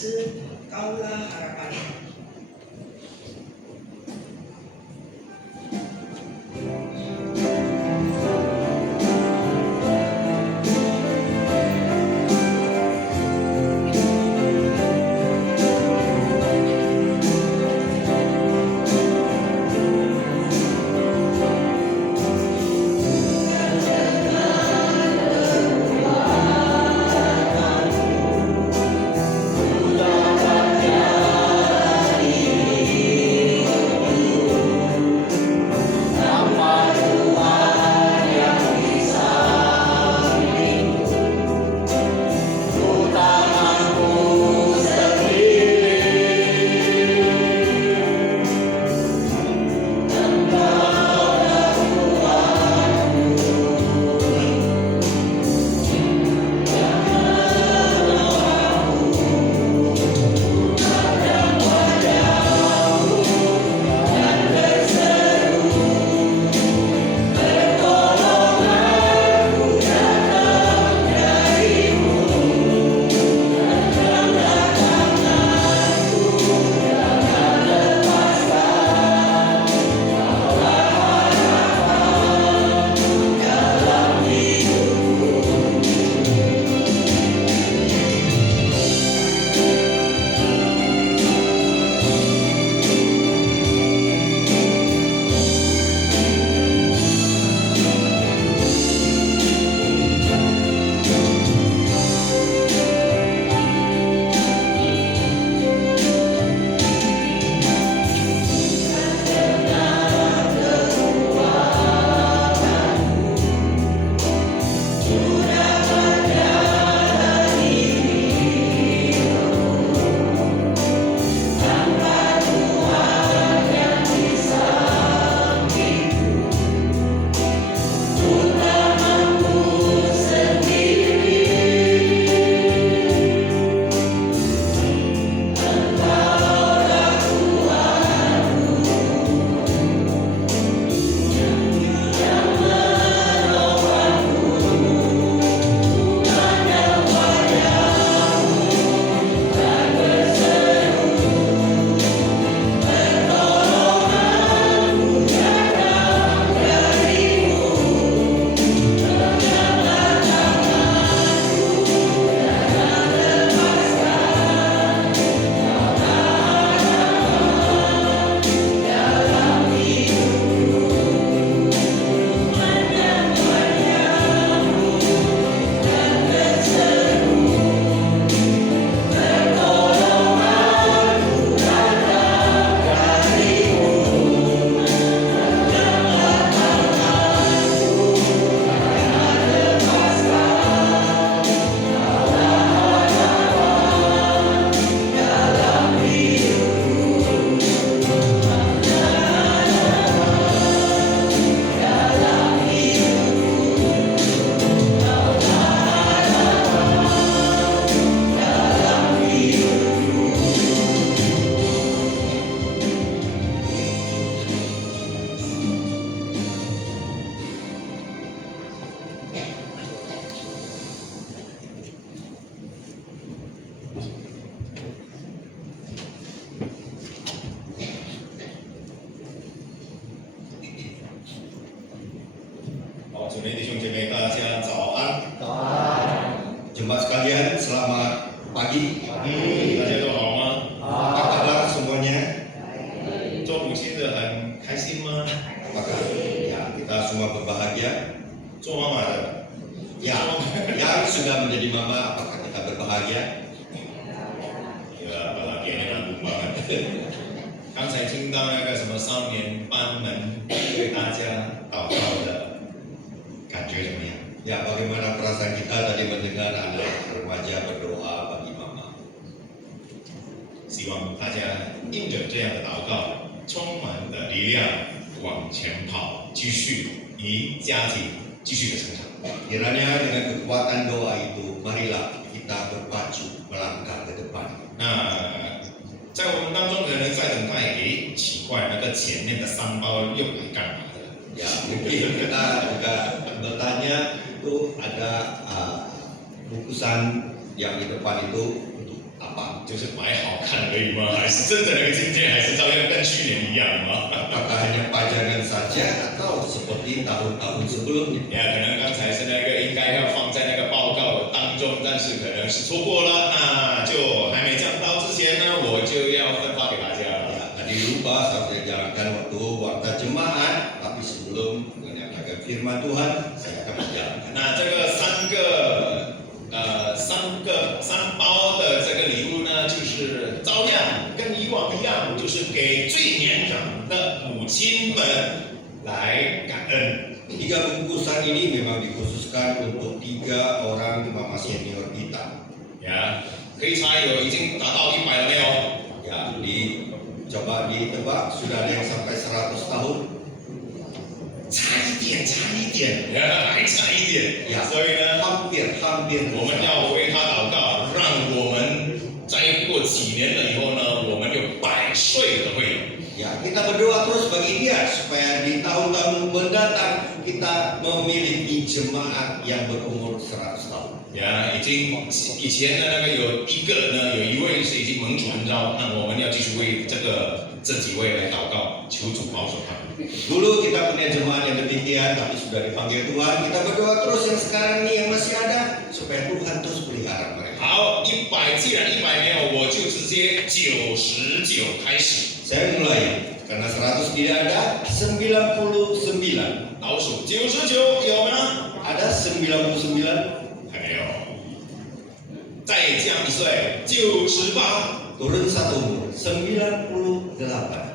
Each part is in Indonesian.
Kaulah Harapan. Jemaat sekalian, selamat pagi. Apa kabar semuanya? Apakah ya, kita semua berbahagia? Ya, yang sudah menjadi mama, apakah kita berbahagia? 刚才听到那个什么少年班们对大家祷告的感觉怎么样？ Ya, bagaimana perasaan kita tadi mendengar anak remaja berdoa bagi mama? 希望大家应着这样的祷告，充满的力量往前跑，继续以家庭继续的成长。 Kiranya dengan kekuatan doa itu, marilah kita berpacu melangkah ke depan. 那在我们当中的人在等待，诶，奇怪，那个前面的三包又来干嘛的？ Ya, mungkin kita juga bertanya itu ada bungkusan yang di depan itu untuk apa? 就是摆好看而已吗？还是真的那个今天还是照样跟去年一样吗？ Apakah hanya pajangan saja atau seperti tahun-tahun sebelumnya? 呀，可能刚才是那个应该要放在那个报告当中，但是可能是错过了，那就还没降到之前呢，我就要分发给大家了。 Ya, tadi lupa saya jalankan waktu warta jemaat, tapi sebelum menyampaikan firman Tuhan, saya akan menjalankan. 那这个三包的这个礼物呢，就是照样跟以往一样，就是给最年长的母亲们来感恩。 Tiga bungkusan ini memang dikhususkan untuk 3 orang mama senior kita. 呀，可以猜有已经达到100了没有？ Ya, coba ditebak sudah ada yang sampai 100 tahun. 差一点，呀，还差一点。呀，所以呢， hampir 我们要为他祷告，让我们再过几年了以后呢，我们有100岁的会友。 Ya, kita berdoa terus bagi dia supaya di tahun-tahun mendatang kita memiliki jemaat yang berumur 100 tahun. 呀，以前的那个有一位是已经蒙主恩召，那我们要继续为这几位来祷告，求主保守他们。 Dulu kita punya jemaat yang demikian, tapi sudah dipanggil Tuhan. Kita berdoa terus yang sekarang ini yang masih ada supaya Tuhan terus pelihara mereka. 好，100，既然100没有，我就直接99开始。 Saya mulai karena 100 tidak ada, 99. 倒数99有吗？ Ada 99. 还没有。再降1岁98。 Turun 1 umur 98.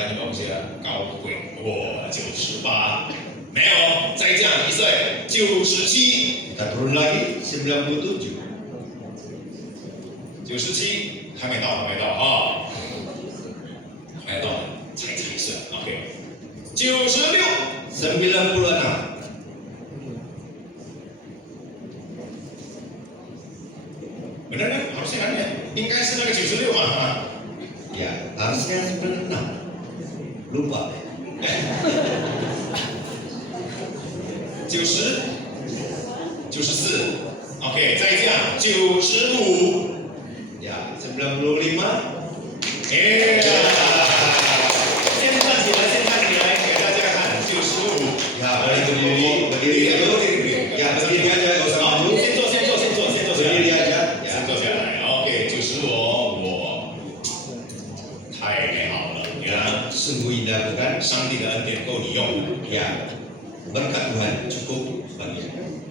赶紧把我些高贵，我98，没有，再降1岁97， Kita turun lagi 97. 97还没到啊，还没到，才1岁 ，OK， 96， 96. harusnya kan ya， 应该是那个96嘛， Ya, harusnya 96. Lupa. 90， 94，OK， 再降95， Ya, 95. 哎呀，先站起来，给大家看95。 Ya, berdiri dulu. Ya, berdiri aja, gak usah maju. 先坐下 Berdiri 来， aja. 先 Ya. 坐下来。OK，就是我太美好了，你看， Sungguh indah bukan? 上帝的恩典够你用。 Ya, berkat Tuhan cukup bagi.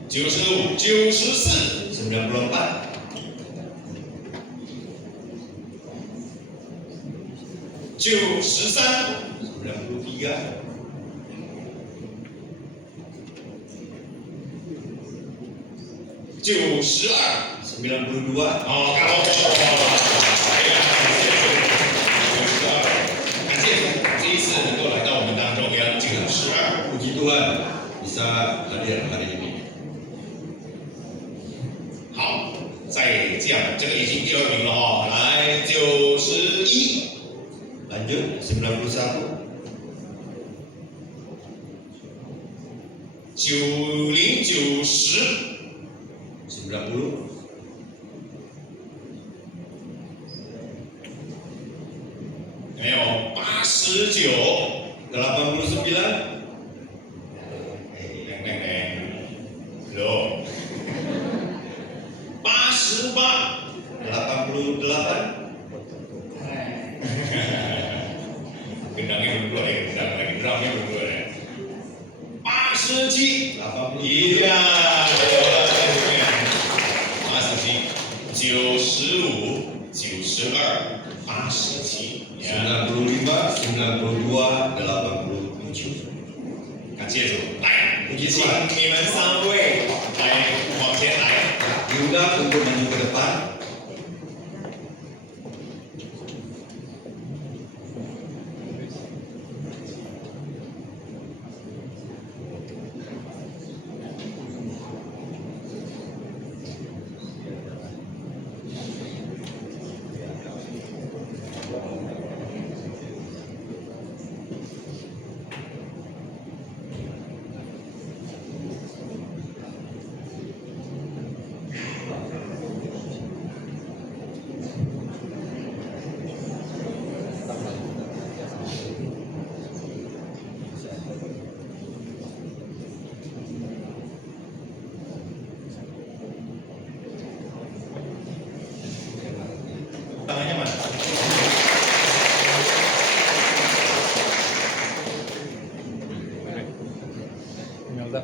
95、94、 94. 93、 93. 92。 92. 好，感谢主，这一次能够来到我们当中，要92。 Puji Tuhan bisa hadir hari ini. 好，再这样，这个已经第2名了哈，来91。 Lanjut 91. 90、90。 90. 没有89。 89. Belum. 88. 88. Gendangnya belum keluar ya, gendang lagi, drumnya belum keluar ya. 87. 87. Iya. 87. 95. 92. 87. Ya. 95, 92, 87. 感谢主，来，puji 请 Tuhan. 你们3位来往前来。 Diundang untuk maju ke depan. 样的。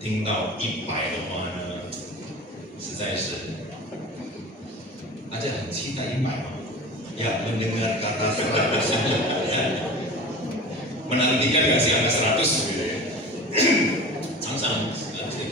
听到100的话呢，实在是，大家很期待100吗？ Ya, mendengar kata 100 menantikan nggak sih angka 100gitu ya? 常常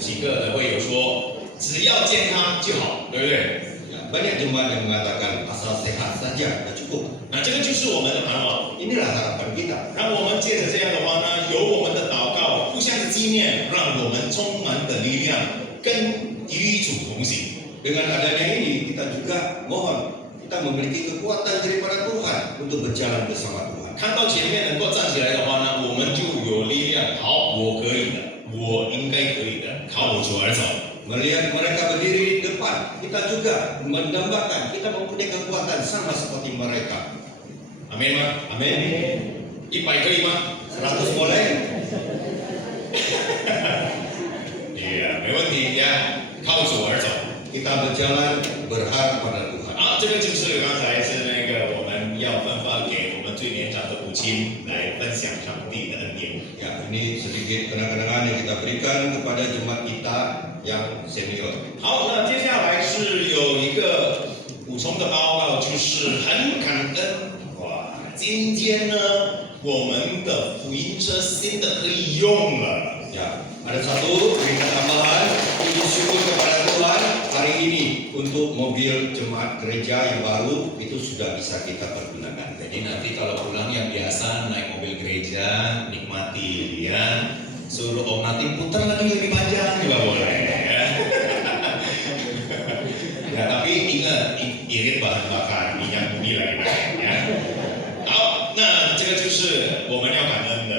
几个会有说，只要健康就好，对不对？ Ya, banyak jemaat yang mengatakan asal sehat saja sudah cukup. 那这个就是我们的盼望。 Inilah harapan kita. 让我们借着这样的话呢，由我们的祷告互相的纪念，让我们充满的力量，跟与主同行。 Dengan adanya ini kita juga mohon kita memiliki kekuatan daripada Tuhan untuk berjalan bersama Tuhan. 看到前面能够站起来的话呢，我们就有力量。好，我可以的，我应该可以的，靠我主而走。 Melihat mereka berdiri di depan, kita juga mendambakan kita mempunyai kekuatan sama seperti mereka. 阿门吗？ Amin. 100可以吗？ 100 boleh. 也没问题呀，靠主而走。 Kita berjalan berharap pada Tuhan. 好，这个就是刚才是那个我们要分发给我们最年长的母亲来分享上帝的恩典。 Ya, ini sedikit kenang-kenangan yang kita berikan kepada jemaat kita yang senior. 好，那接下来是有一个补充的报告，就是很感恩哇，今天呢我们的福音车新的可以用了。 Ya, ada satu berita tambahan. Puji syukur kepada Tuhan hari ini untuk mobil jemaat gereja yang baru itu sudah bisa kita pergunakan. Jadi nanti kalau pulang yang biasa naik mobil gereja nikmati ya, suruh Om Natim putar lagi lebih panjang juga boleh ya. Ya tapi ingat irit bahan bakar minyak bumi lagi naik ya. 好，那这个就是我们要感恩的。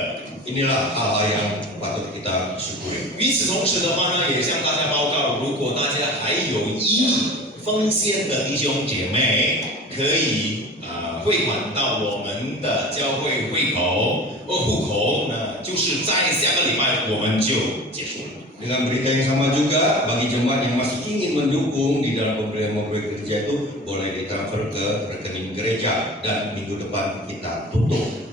Inilah hal-hal yang patut kita syukuri. 与此同时的话呢，也向大家报告，如果大家还有意奉献的弟兄姐妹，可以汇款到我们的教会户口呢，就是在下个礼拜我们就结束了。 Dengan berita yang sama juga bagi jemaat yang masih ingin mendukung di dalam pembelian mobil gereja itu boleh ditransfer ke rekening gereja dan minggu depan kita tutup.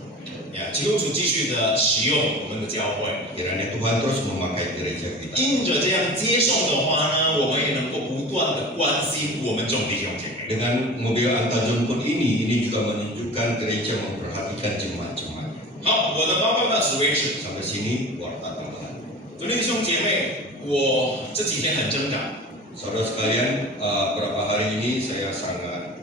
呀，基督徒继续的使用我们的教会， Kiranya Tuhan terus memakai gereja kita. 因着这样接送的话呢，我们也能够不断的关心我们众弟兄姐妹。 Dengan mobil antar jemput ini juga menunjukkan gereja memperhatikan jemaat-jemaat. 好，我的报告到此为止。 Sampai sini warta tambahan. 主内弟兄姐妹，我这几天很挣扎。 Saudara sekalian, beberapa hari ini saya sangat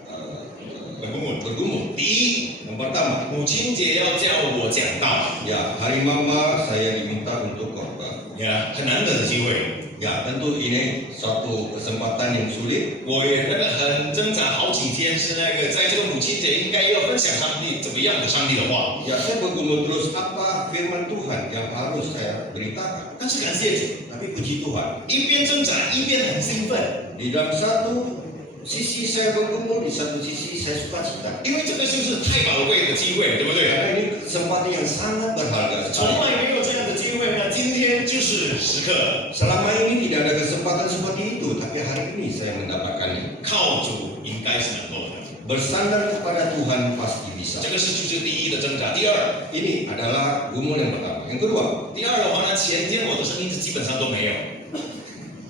bergumul. 第一， Yang pertama, 母亲节要叫我讲道， ya hari mama saya diminta untuk khotbah. 呀，很难得的机会。 Ya tentu ini suatu kesempatan yang sulit. 我也很挣扎好几天，是在这个母亲节应该要分享上帝怎么样的上帝的话。 Ya saya bergumul terus apa firman Tuhan yang harus saya beritakan. 但是感谢主， Tapi puji Tuhan, 一边挣扎一边很兴奋， di dalam satu sisi saya bergumul, di satu sisi saya sukacita. 因为这个就是太宝贵的机会，对不对？ Karena ini kesempatan yang sangat berharga 从 sekali. 来没有这样的机会呢，今天就是时刻， Selama ini tidak ada kesempatan seperti itu, tapi hari ini saya mendapatkannya. 靠主应该是能够的。bersandar kepada Tuhan pasti bisa. 这个就是第一的挣扎。第二， Ini adalah gumul yang pertama. Yang kedua, 第二的话呢，前天我的声音基本上都没有，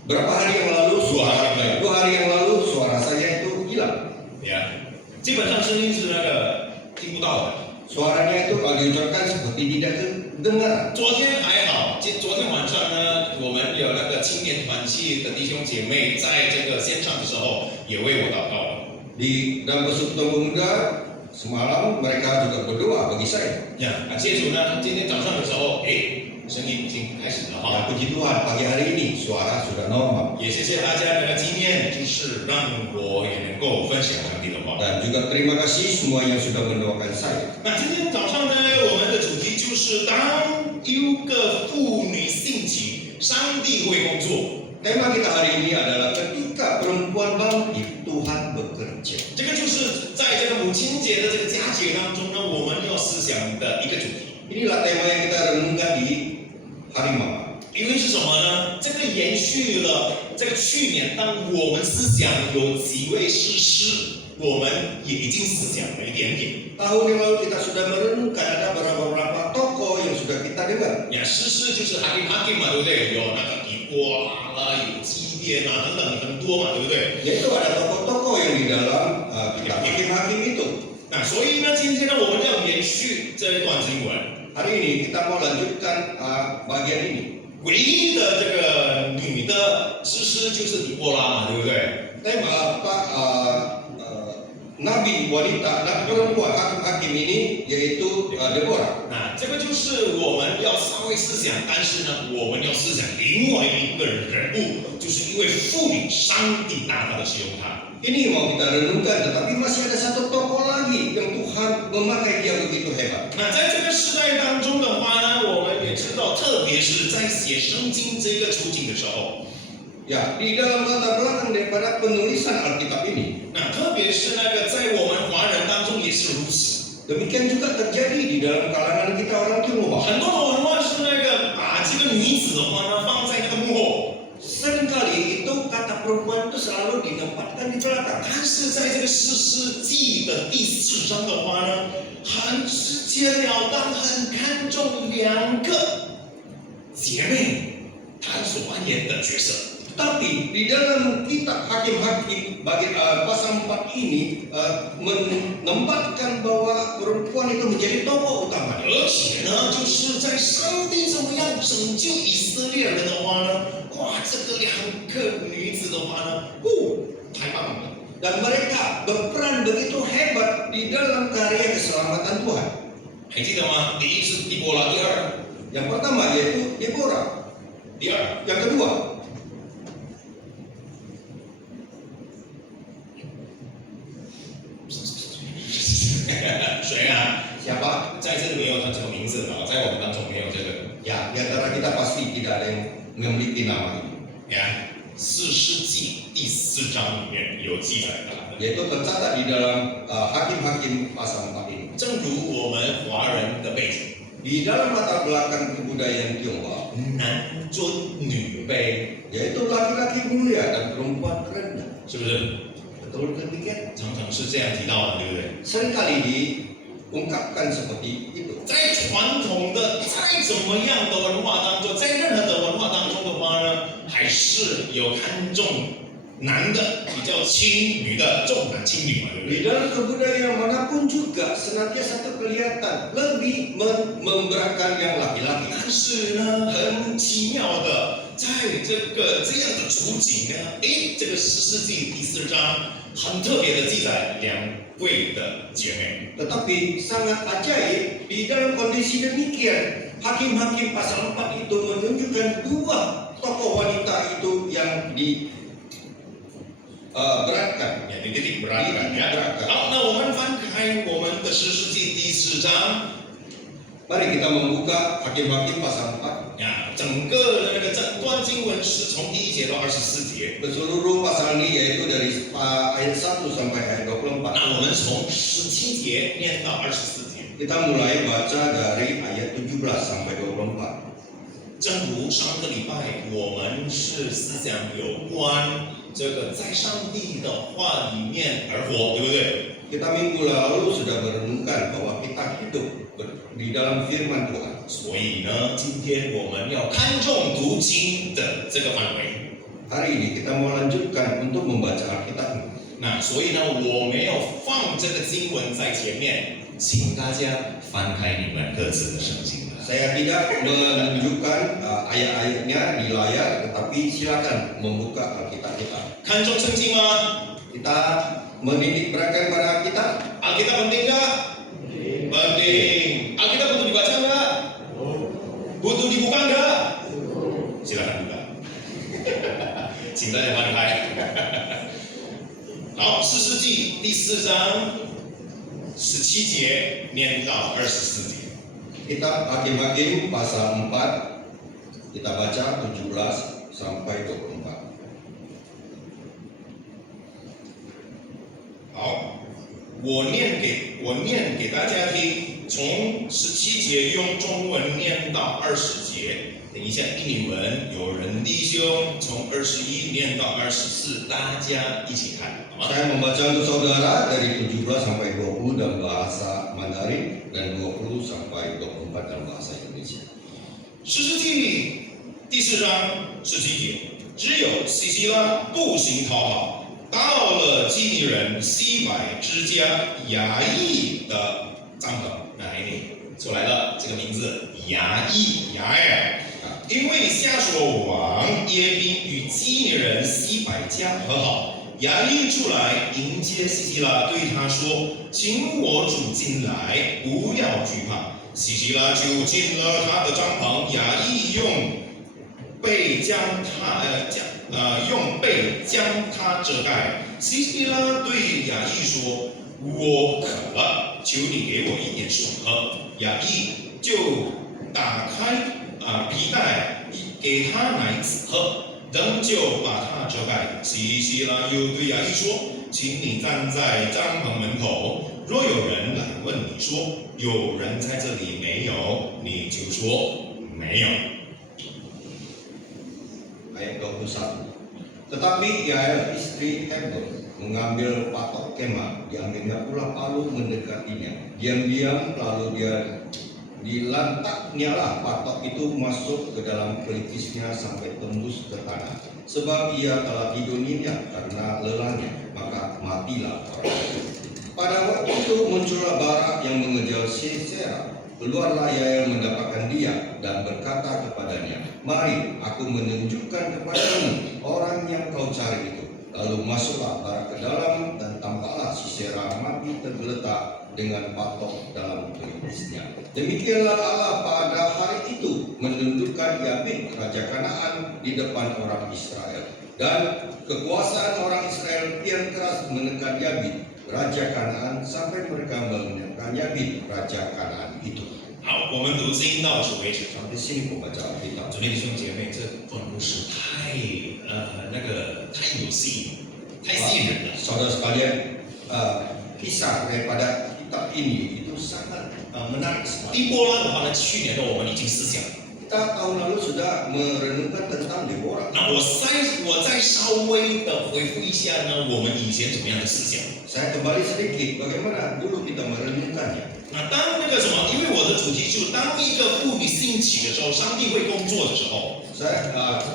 berapa hari yang lalu suara 2 hari yang lalu suara saya itu hilang. 基本上声音是那个听不到的。 Suaranya itu kalau diucapkan seperti tidak terdengar. 昨天还好，昨天晚上呢，我们有那个青年团契的弟兄姐妹在这个线上的时候也为我祷告了。 Di dalam persekutuan pemuda semalam mereka juga berdoa bagi saya. 接主呢，今天早上的时候，声音已经开始了 Ya, 哈。 puji Tuhan pagi hari ini suara sudah normal. 也谢谢大家的经验，就是让我也能够分享上帝的话。 Dan juga terima kasih semua yang sudah mendoakan saya. 那今天早上呢，我们的主题就是当有个妇女兴起，上帝会工作。 Tema kita hari ini adalah ketika perempuan bangkit, Tuhan bekerja. 这个就是在这个母亲节的这个佳节当中呢，我们要思想的一个主题。 Inilah tema yang kita renungkan di hari Mama. 因为是什么呢？这个延续了这个去年，当我们思想有几位诗诗，我们也已经思想了一点点。 Tahun yang lalu kita sudah merenungkan ada beberapa tokoh yang sudah kita dengar. 诗诗就是哈kim嘛，对不对？有那个以波拉啦，有基甸啊等等很多嘛，对不对？ Yaitu ada tokoh-tokoh yang di dalam kitab hakim-hakim itu. 那所以呢，今天呢，我们要延续这一段经文。 Hari ini kita mau lanjutkan bagian ini. 唯一的这个女的诗诗就是以波拉嘛，对不对？ Tema Nabi wanita, Nabi perempuan hakim-hakim ini yaitu Deborah. 那这个就是我们要稍微思想，但是呢，我们要思想另外一个人物，就是一位妇女，上帝大大的使用她。 Ini mau kita renungkan, tetapi masih ada satu tokoh lagi yang Tuhan memakai dia begitu hebat. 那在这个时代当中的话呢，我们也知道，特别是在写圣经这个处境的时候， Ya, di dalam latar belakang daripada penulisan Alkitab ini, 那特别是那个在我们华人当中也是如此。 demikian juga terjadi di dalam kalangan kita orang Tionghoa. 很多的文化是那个把这个女子的话呢放在那个幕后。 Seringkali itu kata perempuan itu selalu ditempatkan di belakang. 但是在这个士师记的第4章的话呢，很直截了当，很看重2个姐妹她所扮演的角色。 Tapi di dalam kitab hakim-hakim pasal 4 ini menempatkan bahwa perempuan itu menjadi tokoh utama. 而且呢，就是在上帝怎么样拯救以色列人的话呢，哇，这个2个女子的话呢，太棒了！ Dan mereka berperan begitu hebat di dalam karya keselamatan Tuhan. 还记得吗？第一是狄波拉，第二， Yang pertama yaitu Deborah. 第二， Yang kedua, 谁啊？ siapa? 在这里没有他这个名字啊，在我们当中没有这个。 Ya, di antara kita pasti tidak ada yang memiliki nama ini. 呀，士师记第4章里面有记载的。 Yaitu tercatat di dalam hakim-hakim pasal 4 ini. 正如我们华人的背景， Di dalam latar belakang kebudayaan Tionghoa, 男尊女卑， yaitu laki-laki mulia dan perempuan rendah. 是不是？ Betul demikian? 常常是这样提到的，对不对？ Seringkali diungkapkan seperti itu. 在传统的再怎么样的文化当中，在任何的文化当中的话呢，还是有看重男的比较轻，女的重男轻女嘛，对不 Di 对？ dalam kebudayaan manapun juga senantiasa kelihatan lebih memberatkan yang laki-laki. 但是呢，很奇妙的，在这样的处境呢，这个士师记第4章很特别的记载2位的姐妹。 Tetapi sangat ajaib di dalam kondisi demikian, hakim-hakim pasal 4 itu menunjukkan 2 tokoh wanita itu yang beratkan. 也你得不然呀。好，那我们翻开我们的士师记第4章。 Mari kita membuka hakim-hakim pasal 4. 呀，整个的那个整段经文是从第1节到24节。 Keseluruh pasal ini yaitu dari ayat 1 sampai ayat 24. 那我们从17节念到24节。 Kita mulai baca dari ayat 17 sampai 24. 正如上个礼拜我们是思想有关这个在上帝的话里面而活，对不对？ Kita minggu lalu sudah merenungkan bahwa kita hidup di dalam firman Tuhan. 所以呢，今天我们要看重读经的这个范围。 Hari ini kita mau lanjutkan untuk membaca Alkitab. 那所以呢，我没有放这个经文在前面，请大家翻开你们各自的圣经了。 Saya tidak menunjukkan ayat-ayatnya di layar, tetapi silakan membuka Alkitab kita. 看重圣经吗？ Kita menitik beratkan pada Alkitab. Alkitab penting nggak? Penting. Alkitab butuh dibaca nggak? Butuh dibuka nggak? Silakan buka. 请大家翻开。好，《士师记》第4章17节念到24节。 Kitab Hakim-Hakim pasal 4, kita baca 17 sampai 24. 好，我念给大家听，从17节用中文念到20节。等一下印文有人弟兄从21念到24，大家一起看，好吗？ Saya membaca untuk saudara dari 17 sampai 20 dalam bahasa Mandarin dan 20 sampai 24 dalam bahasa Indonesia. 士师记第4章17节，只有西西拉步行逃跑，到了基尼人西百之家衙役的帐篷。哪一里出来了？这个名字衙役雅尔。 因为夏所王耶宾与基尼人西百家和好，衙役出来迎接西西拉，对他说：“请我主进来，不要惧怕。”西西拉就进了他的帐篷，衙役用被将他遮盖。西西拉对衙役说：“我渴了，求你给我一点水喝。”衙役就打开皮带给他奶子喝，仍旧把他遮盖。西西拉又对衙役说：“请你站在帐篷门口，若有人来问你说有人在这里没有，你就说没有。” Ayat 21. Tetapi Yael istri Hebron mengambil patok kemah, diambilnya pula palu mendekatinya. Diam-diam lalu dia dilantaknya lah patok itu masuk ke dalam pelipisnya sampai tembus ke tanah. Sebab ia telah tidur nyenyak karena lelahnya, maka matilah orang itu. Pada waktu itu muncullah Barak yang mengejar Sisera. Keluarlah Yael mendapatkan dia dan berkata kepadanya, "Mari, aku menunjukkan kepadamu orang yang kau cari itu." Lalu masuklah Barak ke dalam dan tampaklah Sisera mati tergeletak dengan patok dalam pelipisnya. Demikianlah Allah pada hari itu menundukkan Yabin raja Kanaan di depan orang Israel, dan kekuasaan orang Israel kian keras menekan Yabin raja Kanaan sampai mereka menekan Yabin raja Kanaan itu. 好，我们读经到此为止。 Sampai sini pembaca Alkitab. 主内弟兄姐妹，这段故事太有吸引，太吸引人了。 Saudara sekalian, kisah daripada kitab ini itu sangat menarik sekali. 狄波拉的话呢，去年的我们已经思想。 Kita tahun lalu sudah merenungkan tentang Deborah. 那我再稍微的回复一下呢，我们以前怎么样的思想？ Saya kembali sedikit bagaimana dulu kita merenungkannya. 那当那个什么，因为我的主题就是当一个妇女兴起的时候，上帝会工作的时候。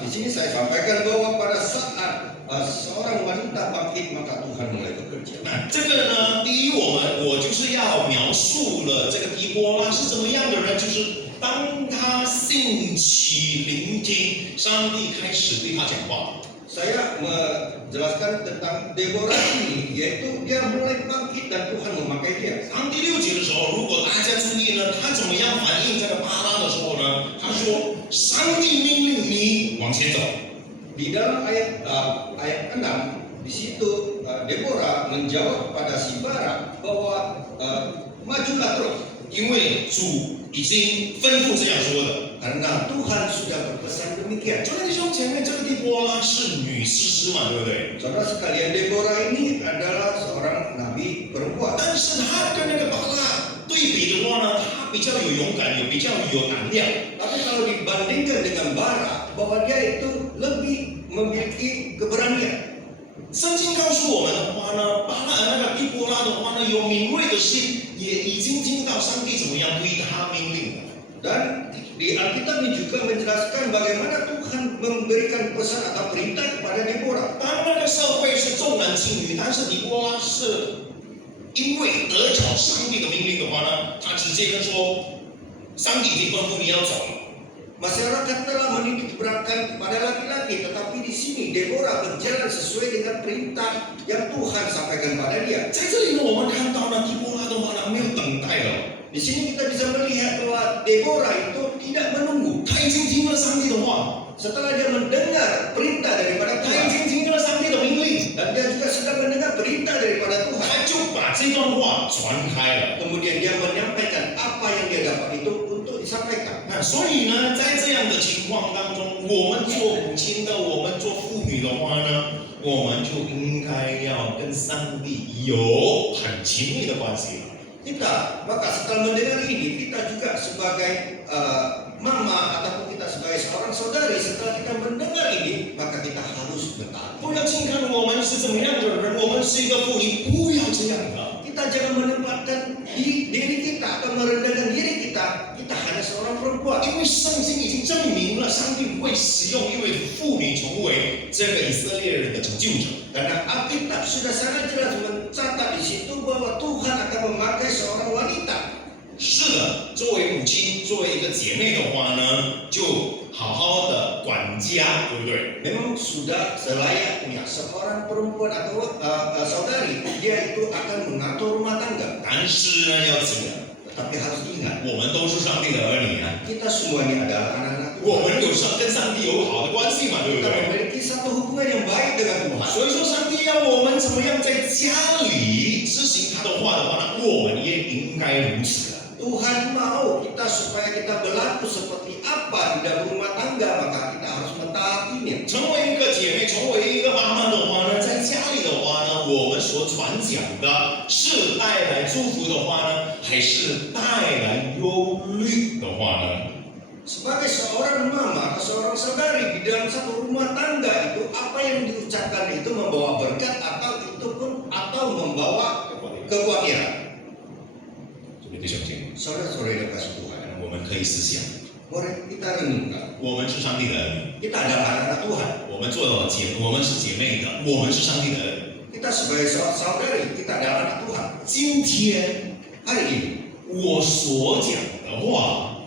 Di sini saya sampaikan bahwa pada saat seorang wanita bangkit maka Tuhan mulai bekerja. 那这个呢，第一，我就是要描述了这个狄波拉是怎么样的人，就是当他兴起聆听，上帝开始对他讲话。 Saya menjelaskan tentang Deborah ini, yaitu dia mulai bangkit dan Tuhan memakai dia. 当第6节的时候，如果大家注意呢，他怎么样反应这个巴拉的时候呢？他说：“上帝命令你往前走。” Di dalam ayat 6 di situ Deborah menjawab kepada si Barak bahwa majulah terus. 因为主已经吩咐这样说的。 Karena Tuhan sudah berpesan demikian. 就那弟兄姐妹，这个狄波拉是女士师嘛，对不对？ Saudara sekalian, Deborah ini adalah seorang nabi perempuan. 但是她跟那个巴拉对比的话呢，她比较有勇敢，比较有胆量。 Tapi kalau dibandingkan dengan Barak, bahwa dia itu lebih memiliki keberanian. 圣经告诉我们的话呢，那个底波拉的话呢，有敏锐的心，也已经听到上帝怎么样对他命令了。 Dan di Alkitab ini juga menjelaskan bagaimana Tuhan memberikan pesan atau perintah kepada Deborah. 当然，那个社会是重男轻女，但是底波拉是因为得着上帝的命令的话呢，他直接跟说，上帝已经吩咐你要走了。 Masyarakat telah menitik beratkan kepada laki-laki, tetapi di sini Deborah berjalan sesuai dengan perintah yang Tuhan sampaikan pada dia. 在这里呢，我们看到呢，底波拉的话呢，没有等待了， Di sini kita bisa melihat bahwa Deborah itu tidak menunggu. 他已经听了上帝的话， Setelah dia mendengar perintah daripada 他已 Tuhan 经听了上帝的命令， dan dia juga sedang mendengar perintah daripada Tuhan, 他就把这段话传开了。 kemudian dia menyampaikan apa yang dia dapat itu untuk disampaikan. 那所以呢，在这样的情况当中，我们做母亲的，我们做妇女的话呢，我们就应该要跟上帝有很亲密的关系了。 Maka setelah mendengar ini, kita juga sebagai mama ataupun kita sebagai seorang saudari, setelah kita mendengar ini, maka kita harus bertahan. 不要轻看我们是怎么样的人，我们是一个妇女，不要这样的。 Kita jangan menempatkan diri kita atau merendahkan diri kita, kita hanya seorang perempuan. 因为圣经已经证明了，上帝会使用一位妇女成为这个以色列人的拯救者。 Karena Alkitab sudah sangat jelas mencatat di situ bahwa Tuhan akan memakai seorang wanita. 是的，作为母亲，作为一个姐妹的话呢，就好好的管家，对不对？ Memang sudah selayaknya seorang perempuan atau saudari, dia itu akan mengatur rumah tangga. 但是呢，要记得， Tetapi harus diingat, 我们都是上帝的儿女啊， kita semua ini adalah anak-anak 我 Tuhan. 们有跟上帝有好的关系嘛，对不 Kita 对？ memiliki satu hubungan yang baik dengan Tuhan. 所以说，上帝要我们怎么样在家里执行他的话的话呢，我们也应该如此的。 Tuhan mau kita supaya kita berlaku seperti apa di dalam rumah tangga, maka kita harus mentaatinya. 成为一个姐妹，成为一个妈妈的话呢，在家里的话呢，我们所传讲的是带来祝福的话呢，还是带来忧虑的话呢？ Sebagai seorang mama atau seorang saudari di dalam satu rumah tangga itu, apa yang diucapkan itu membawa berkat atau membawa kekhawatiran. 兄弟兄姐， Saudara-saudari yang kasih Tuhan, 我们可以思想， mari kita renungkan. 我们是上帝的儿女， Kita adalah anak-anak Tuhan. 我们是姐妹的，我们是上帝的儿女。 Kita sebagai seorang saudari, kita adalah anak Tuhan. 今天 Hari ini, 我所讲的话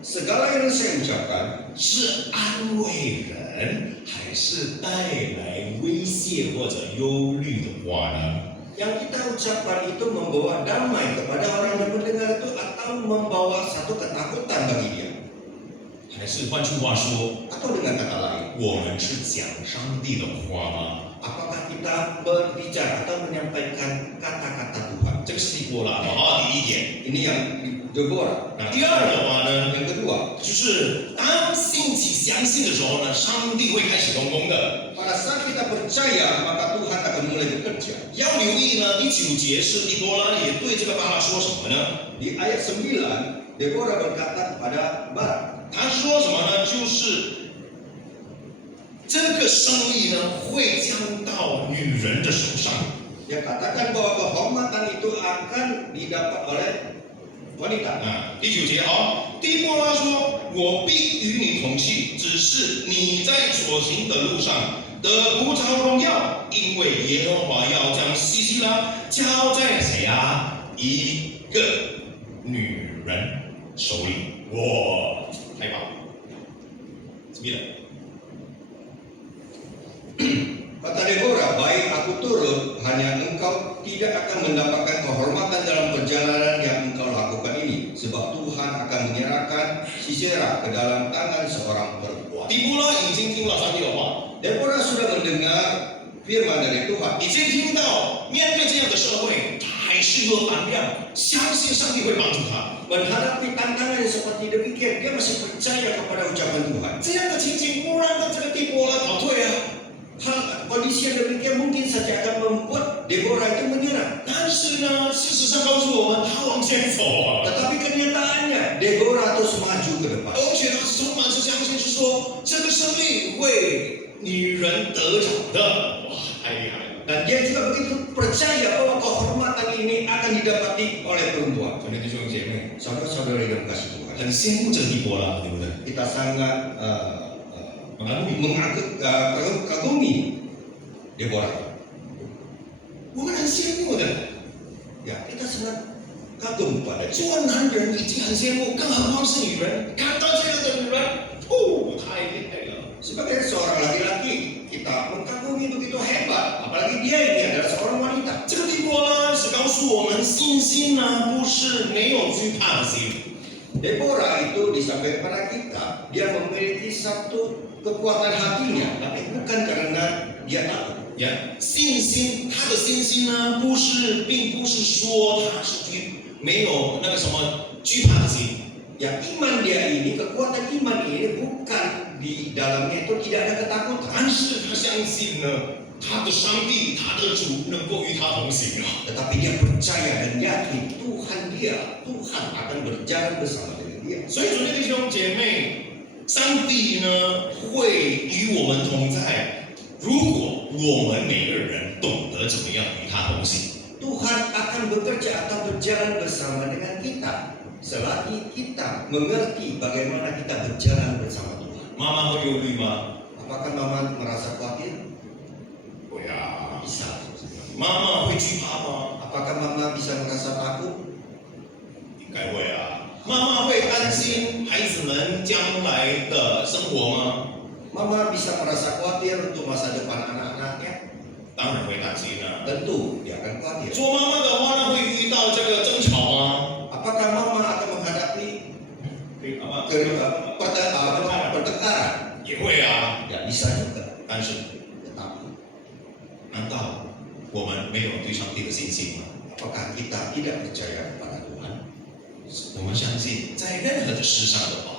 segala yang saya ucapkan 是安慰人，还是带来威胁或者忧虑的话呢？ yang kita ucapkan itu membawa damai kepada orang yang mendengar itu atau membawa satu ketakutan bagi dia. 还是换句话说， Atau dengan kata lain, 我们是讲上帝的话吗？ apakah kita berbicara atau menyampaikan kata-kata Tuhan? 这个是底波拉，好，第一点。 Ini yang Deborah. 那第二的话呢， Yang kedua, 就是当兴起相信的时候呢，上帝会开始动工的。 pada saat kita percaya, maka Tuhan akan mulai bekerja. 要留意呢，第9节是底波拉也对这个巴拉说什么呢？ Di ayat 9, Deborah berkata kepada Barak, 他说什么呢？就是这个胜利呢会降到女人的手上。 dia katakan bahwa kehormatan itu akan didapat oleh wanita. 啊，第9节好，底波拉说：“我必与你同去，只是你在所行的路上得不着荣耀，因为耶和华要将西西拉交在谁啊？一个女人手里。”哇，太棒了！怎么了？ Kata Deborah, baik aku turun, hanya engkau tidak akan mendapatkan kehormatan dalam perjalanan yang engkau lakukan ini, sebab Tuhan akan menyerahkan Sisera ke dalam tangan seorang perempuan. 底波拉已经听了上帝的话， Deborah sudah mendengar firman dari Tuhan. 已经听到面对这样的社会，他还是有胆量，相信上帝会帮助他。 Menghadapi tantangan yang seperti demikian, dia masih percaya kepada ucapan Tuhan. 这样的情景不让这个底波拉倒退啊。 Kondisi yang demikian mungkin saja akan membuat Deborah itu menyerah. 但是呢，事实上告诉我们，他往前走啊， Tetapi kenyataannya, Deborah terus maju ke depan. 而且他是充满着相信，是说这个胜利为女人得着的。哇，太太厉害了。 Dan dia juga begitu percaya bahwa kehormatan ini akan didapati oleh perempuan. 昨天弟兄姐妹 Saudara-saudara yang kasih Tuhan, 很羡慕这个地波拉，对不对？ kita sangat mengagumi， kagumi Deborah. 我们很羡慕的。 Ya, kita sangat kagum pada dia. 做男人已经很羡慕，更何况是女人。看到这样的女人，哦，太厉害了。 Sebagai seorang laki-laki, kita mengagumi begitu hebat. Apalagi dia ini adalah seorang wanita. 这个地波拉是告诉我们，信心呢不是没有惧怕的心。 Deborah itu disampaikan kepada kita, dia memiliki satu kekuatan hatinya, tapi bukan karena dia takut. 呀，信心，他的信心呢，并不是说他是没有那个什么惧怕的心。 Ya, iman dia ini, kekuatan iman ini bukan di dalamnya itu tidak ada ketakutan. 但是他相信呢，他的上帝，他的主能够与他同行啊。 Tetapi dia percaya dan yakin Tuhan akan berjalan bersama dengan dia. 所以，主内弟兄姐妹，上帝呢会与我们同在。如果我们每个人懂得怎么样与他同行， Tuhan akan bekerja atau berjalan bersama dengan kita selagi kita mengerti bagaimana kita berjalan bersama Tuhan. 妈妈会忧虑吗？ Apakah mama merasa khawatir? 会啊。 Bisa. 妈妈会惧怕吗？ Apakah mama bisa merasa takut? 应该会啊。妈妈会担心孩子们将来的生活吗？ Mama bisa merasa khawatir untuk masa depan anak-anaknya? 当然会担心啊。 Tentu dia akan khawatir. 做妈妈的话呢，会遇到这个争吵吗？ Apakah mama akan menghadapi 妈妈 pertengkaran? 也会啊。 Ya bisa juga. 但是， Tetapi 难道我们没有对上帝的信心吗？ apakah kita tidak percaya kepada Tuhan? 我们相信，在任何的事上的话，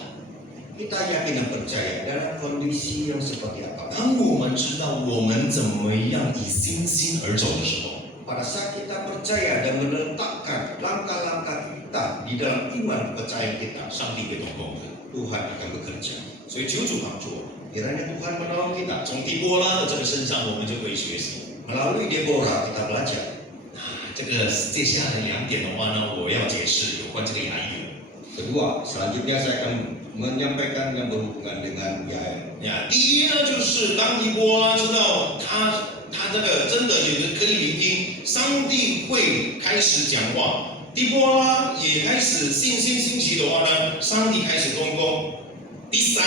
Kita yakin dan percaya dalam kondisi yang seperti apa. 当我们知道我们怎么样以信心而走的时候， Pada saat kita percaya dan meletakkan langkah-langkah kita di dalam iman percaya kita, 上帝会动工的。 Tuhan akan bekerja. 所以求主帮助我们。 Kiranya Tuhan menolong kita. 从底波拉的这个身上，我们就可以学习。 Melalui Deborah kita belajar. 这个接下来2点的话呢，我要解释有关这个牙医。 Kedua, selanjutnya saya akan menyampaikan yang berhubungan dengan Yael. 呀，第一呢，就是当底波拉知道他这个真的也可以聆听，上帝会开始讲话。底波拉也开始信心兴起的话呢，上帝开始动工。第三，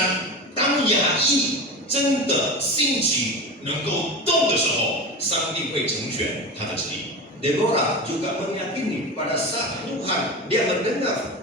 当雅意真的兴起能够动的时候，上帝会成全他的旨意。 Deborah juga meyakini pada saat Tuhan dia mendengar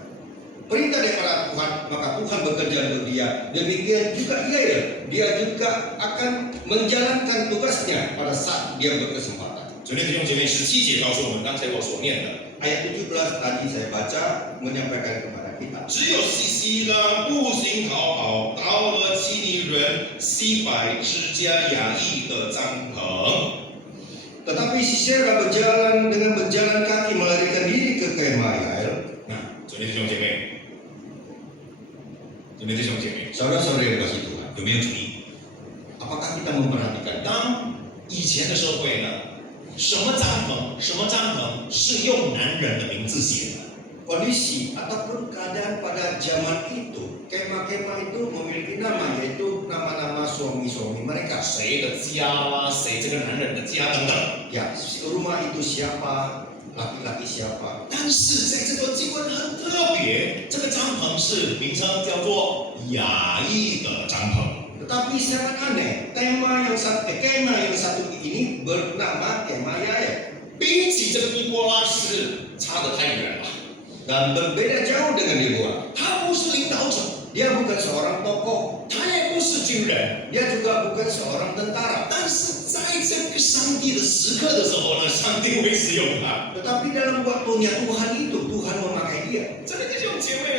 perintah daripada Tuhan, maka Tuhan bekerja untuk dia. Demikian juga Yael, dia juga akan menjalankan tugasnya pada saat dia berkesempatan. 昨天弟兄姐妹17节告诉我们，刚才我所念的， Ayat 17 tadi saya baca menyampaikan kepada kita. 只有西西拉步行逃跑，到了基尼人西百之家雅意的帐篷。 Tetapi Sisera berjalan dengan berjalan kaki melarikan diri ke kemah Yael. 那昨天弟兄姐妹，昨天弟兄姐妹 Saudara-saudara yang kasih Tuhan, 有没有注意？ apakah kita memperhatikan 当以前的社会呢，什么帐篷是用男人的名字写的？ kondisi ataupun keadaan pada zaman itu, kemah-kemah itu memiliki nama, yaitu nama-nama suami-suami mereka. 谁的家啦，谁这个男人的家等等。 Ya, rumah itu siapa, laki-laki siapa. 但是在这个经文很特别，这个帐篷是名称叫做雅意的帐篷。 Tetapi sangat aneh, kemah yang satu ini bernama kemah Yael. 比起这个底波拉是差得太远了。 Dan berbeda jauh dengan Deborah. 他不是领导者， Dia bukan seorang tokoh, 他也不是军人， dia juga bukan seorang tentara. 但是在这个上帝的时刻的时候呢，上帝会使用他。 Tetapi dalam waktunya Tuhan itu, Tuhan memakai dia. 这个弟兄姐妹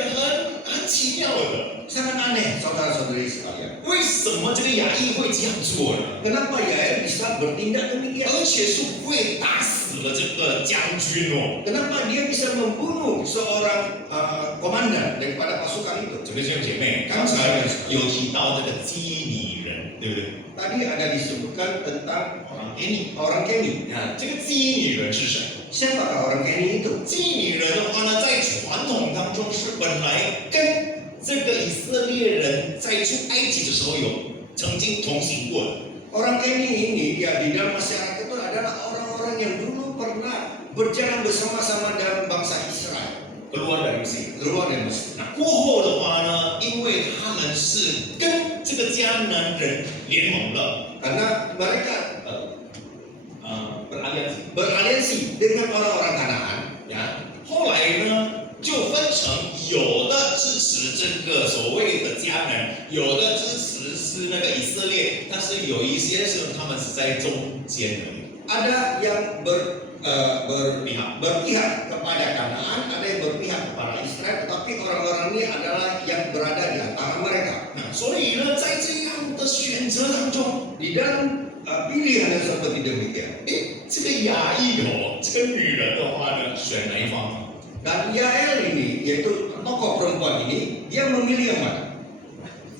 很奇妙的， Sangat aneh, saudara-saudari sekalian. 为什么这个亚裔会这样做呢？ Kenapa Yael bisa bertindak demikian? 而且是会打死了这个将军哦。 Kenapa dia bisa membunuh seorang komandan daripada pasukan itu? 这个弟兄姐妹，刚才有提到这个基尼人，对不对？ Tadi ada disebutkan tentang orang Keni， orang Keni. 啊，这个基尼人是谁？ Siapakah orang Keni itu? 基尼人的话呢，在传统当中是本来跟这个以色列人在出埃及的时候曾经同行过的。 Orang Keni ini ya di dalam masyarakat itu adalah orang-orang yang dulu pernah berjalan bersama-sama dalam bangsa Israel. keluar dari Mesir。 keluar dari Mesir. 那过后的话呢，因为他们是跟这个迦南人联盟了， Karena mereka beraliansi dengan orang-orang Kanaan. 呀，后来呢就分成有的支持这个所谓的迦南，有的支持是那个以色列，但是有一些是他们是在中间的。 Ada yang berpihak kepada Kanaan, ada yang berpihak kepada Israel, tetapi orang-orang ini adalah yang berada di antara mereka. 所以呢，在这样的选择当中， Di dalam pilihan yang seperti demikian, 这个亚裔这个女人的话呢，选哪一方？ dan Yael ini, yaitu tokoh perempuan ini, dia memilih yang mana?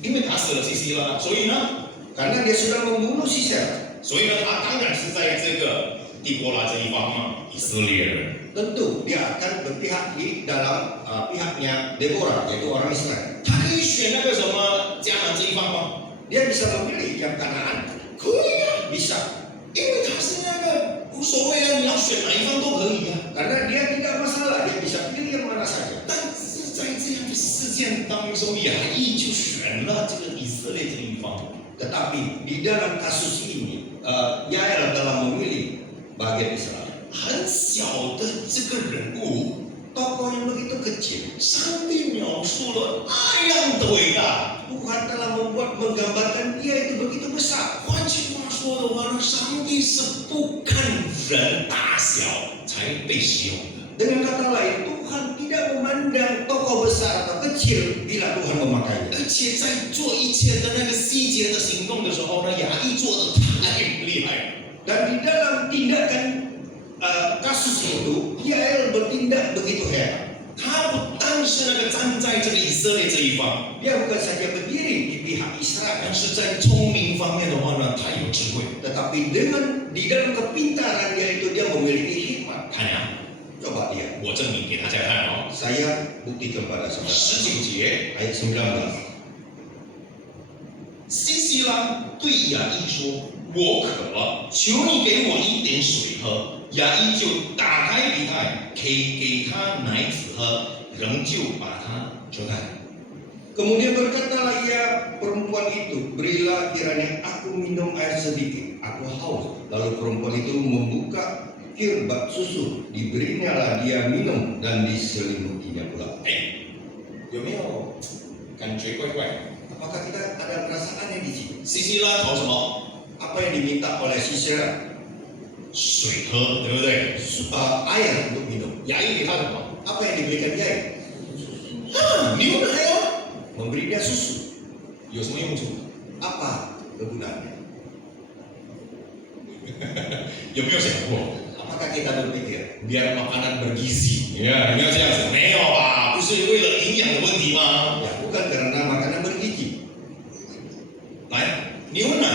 因为她死了西西拉，所以呢， Karena dia sudah membunuh Sisera. 所以呢，她当然是在这个底波拉这一方嘛，以色列人。 Tentu dia akan berpihak di dalam pihaknya Deborah, yaitu orang Israel. 她可以选那个什么迦南这一方吗？ Dia bisa memilih yang Kanaan, 可以啊， bisa. 因为她是那个无所谓啊，你要选哪一方都可以啊。 Karena dia tidak masalah, dia bisa pilih yang mana saja. 但是在这样的事件当中，亚裔就选了这个以色列这一方。 Tetapi di dalam kasus ini, Yael telah memilih bagian Israel. 很小的这个人物， Tokoh yang begitu kecil, 上帝描述了那样的伟大。 Tuhan telah menggambarkan dia itu begitu besar. 换句话说的话呢，上帝是不看人大小才被使用的。 Dengan kata lain, Tuhan tidak memandang tokoh besar atau kecil bila Tuhan memakainya. 而且在做一切的那个细节的行动的时候呢，亚裔做的太厉害了。 Dan di dalam tindakan kasus itu, Yael bertindak begitu hebat. 他不但是那个站在这个以色列这一方， Dia bukan saja berdiri di pihak Israel, 但是在聪明方面的话呢，他有智慧。 tetapi di dalam kepintaran dia itu dia memiliki hikmat. 看呀， Coba lihat, 我证明给大家看哦。 saya buktikan pada saudara. 19节， Ayat 19. 西西拉对亚裔说：“我渴了，求你给我一点水喝。”亚裔就打开皮带，给他奶子喝，仍旧把他遮盖。 Kemudian berkatalah ia perempuan itu, berilah kiranya aku minum air sedikit, aku haus. Lalu perempuan itu membuka kir bak susu, diberinyalah dia minum dan diselimutinya pula. 有没有感觉怪怪的？ Apakah kita ada perasaan yang di sini? 西西拉投什么？ Apa yang diminta oleh Sisera? 水喝，对不对？ Air untuk minum. 亚裔给他什么？ Apa yang diberikan dia? 牛奶啊， Memberi dia susu. 有什么用处？ Apa kegunaannya? 有没有想过？ Apakah kita berpikir? biar makanan bergizi. Ya, 有没有这样子？没有吧？不是为了营养的问题吗？ Ya, bukan karena makanan bergizi. 来，牛奶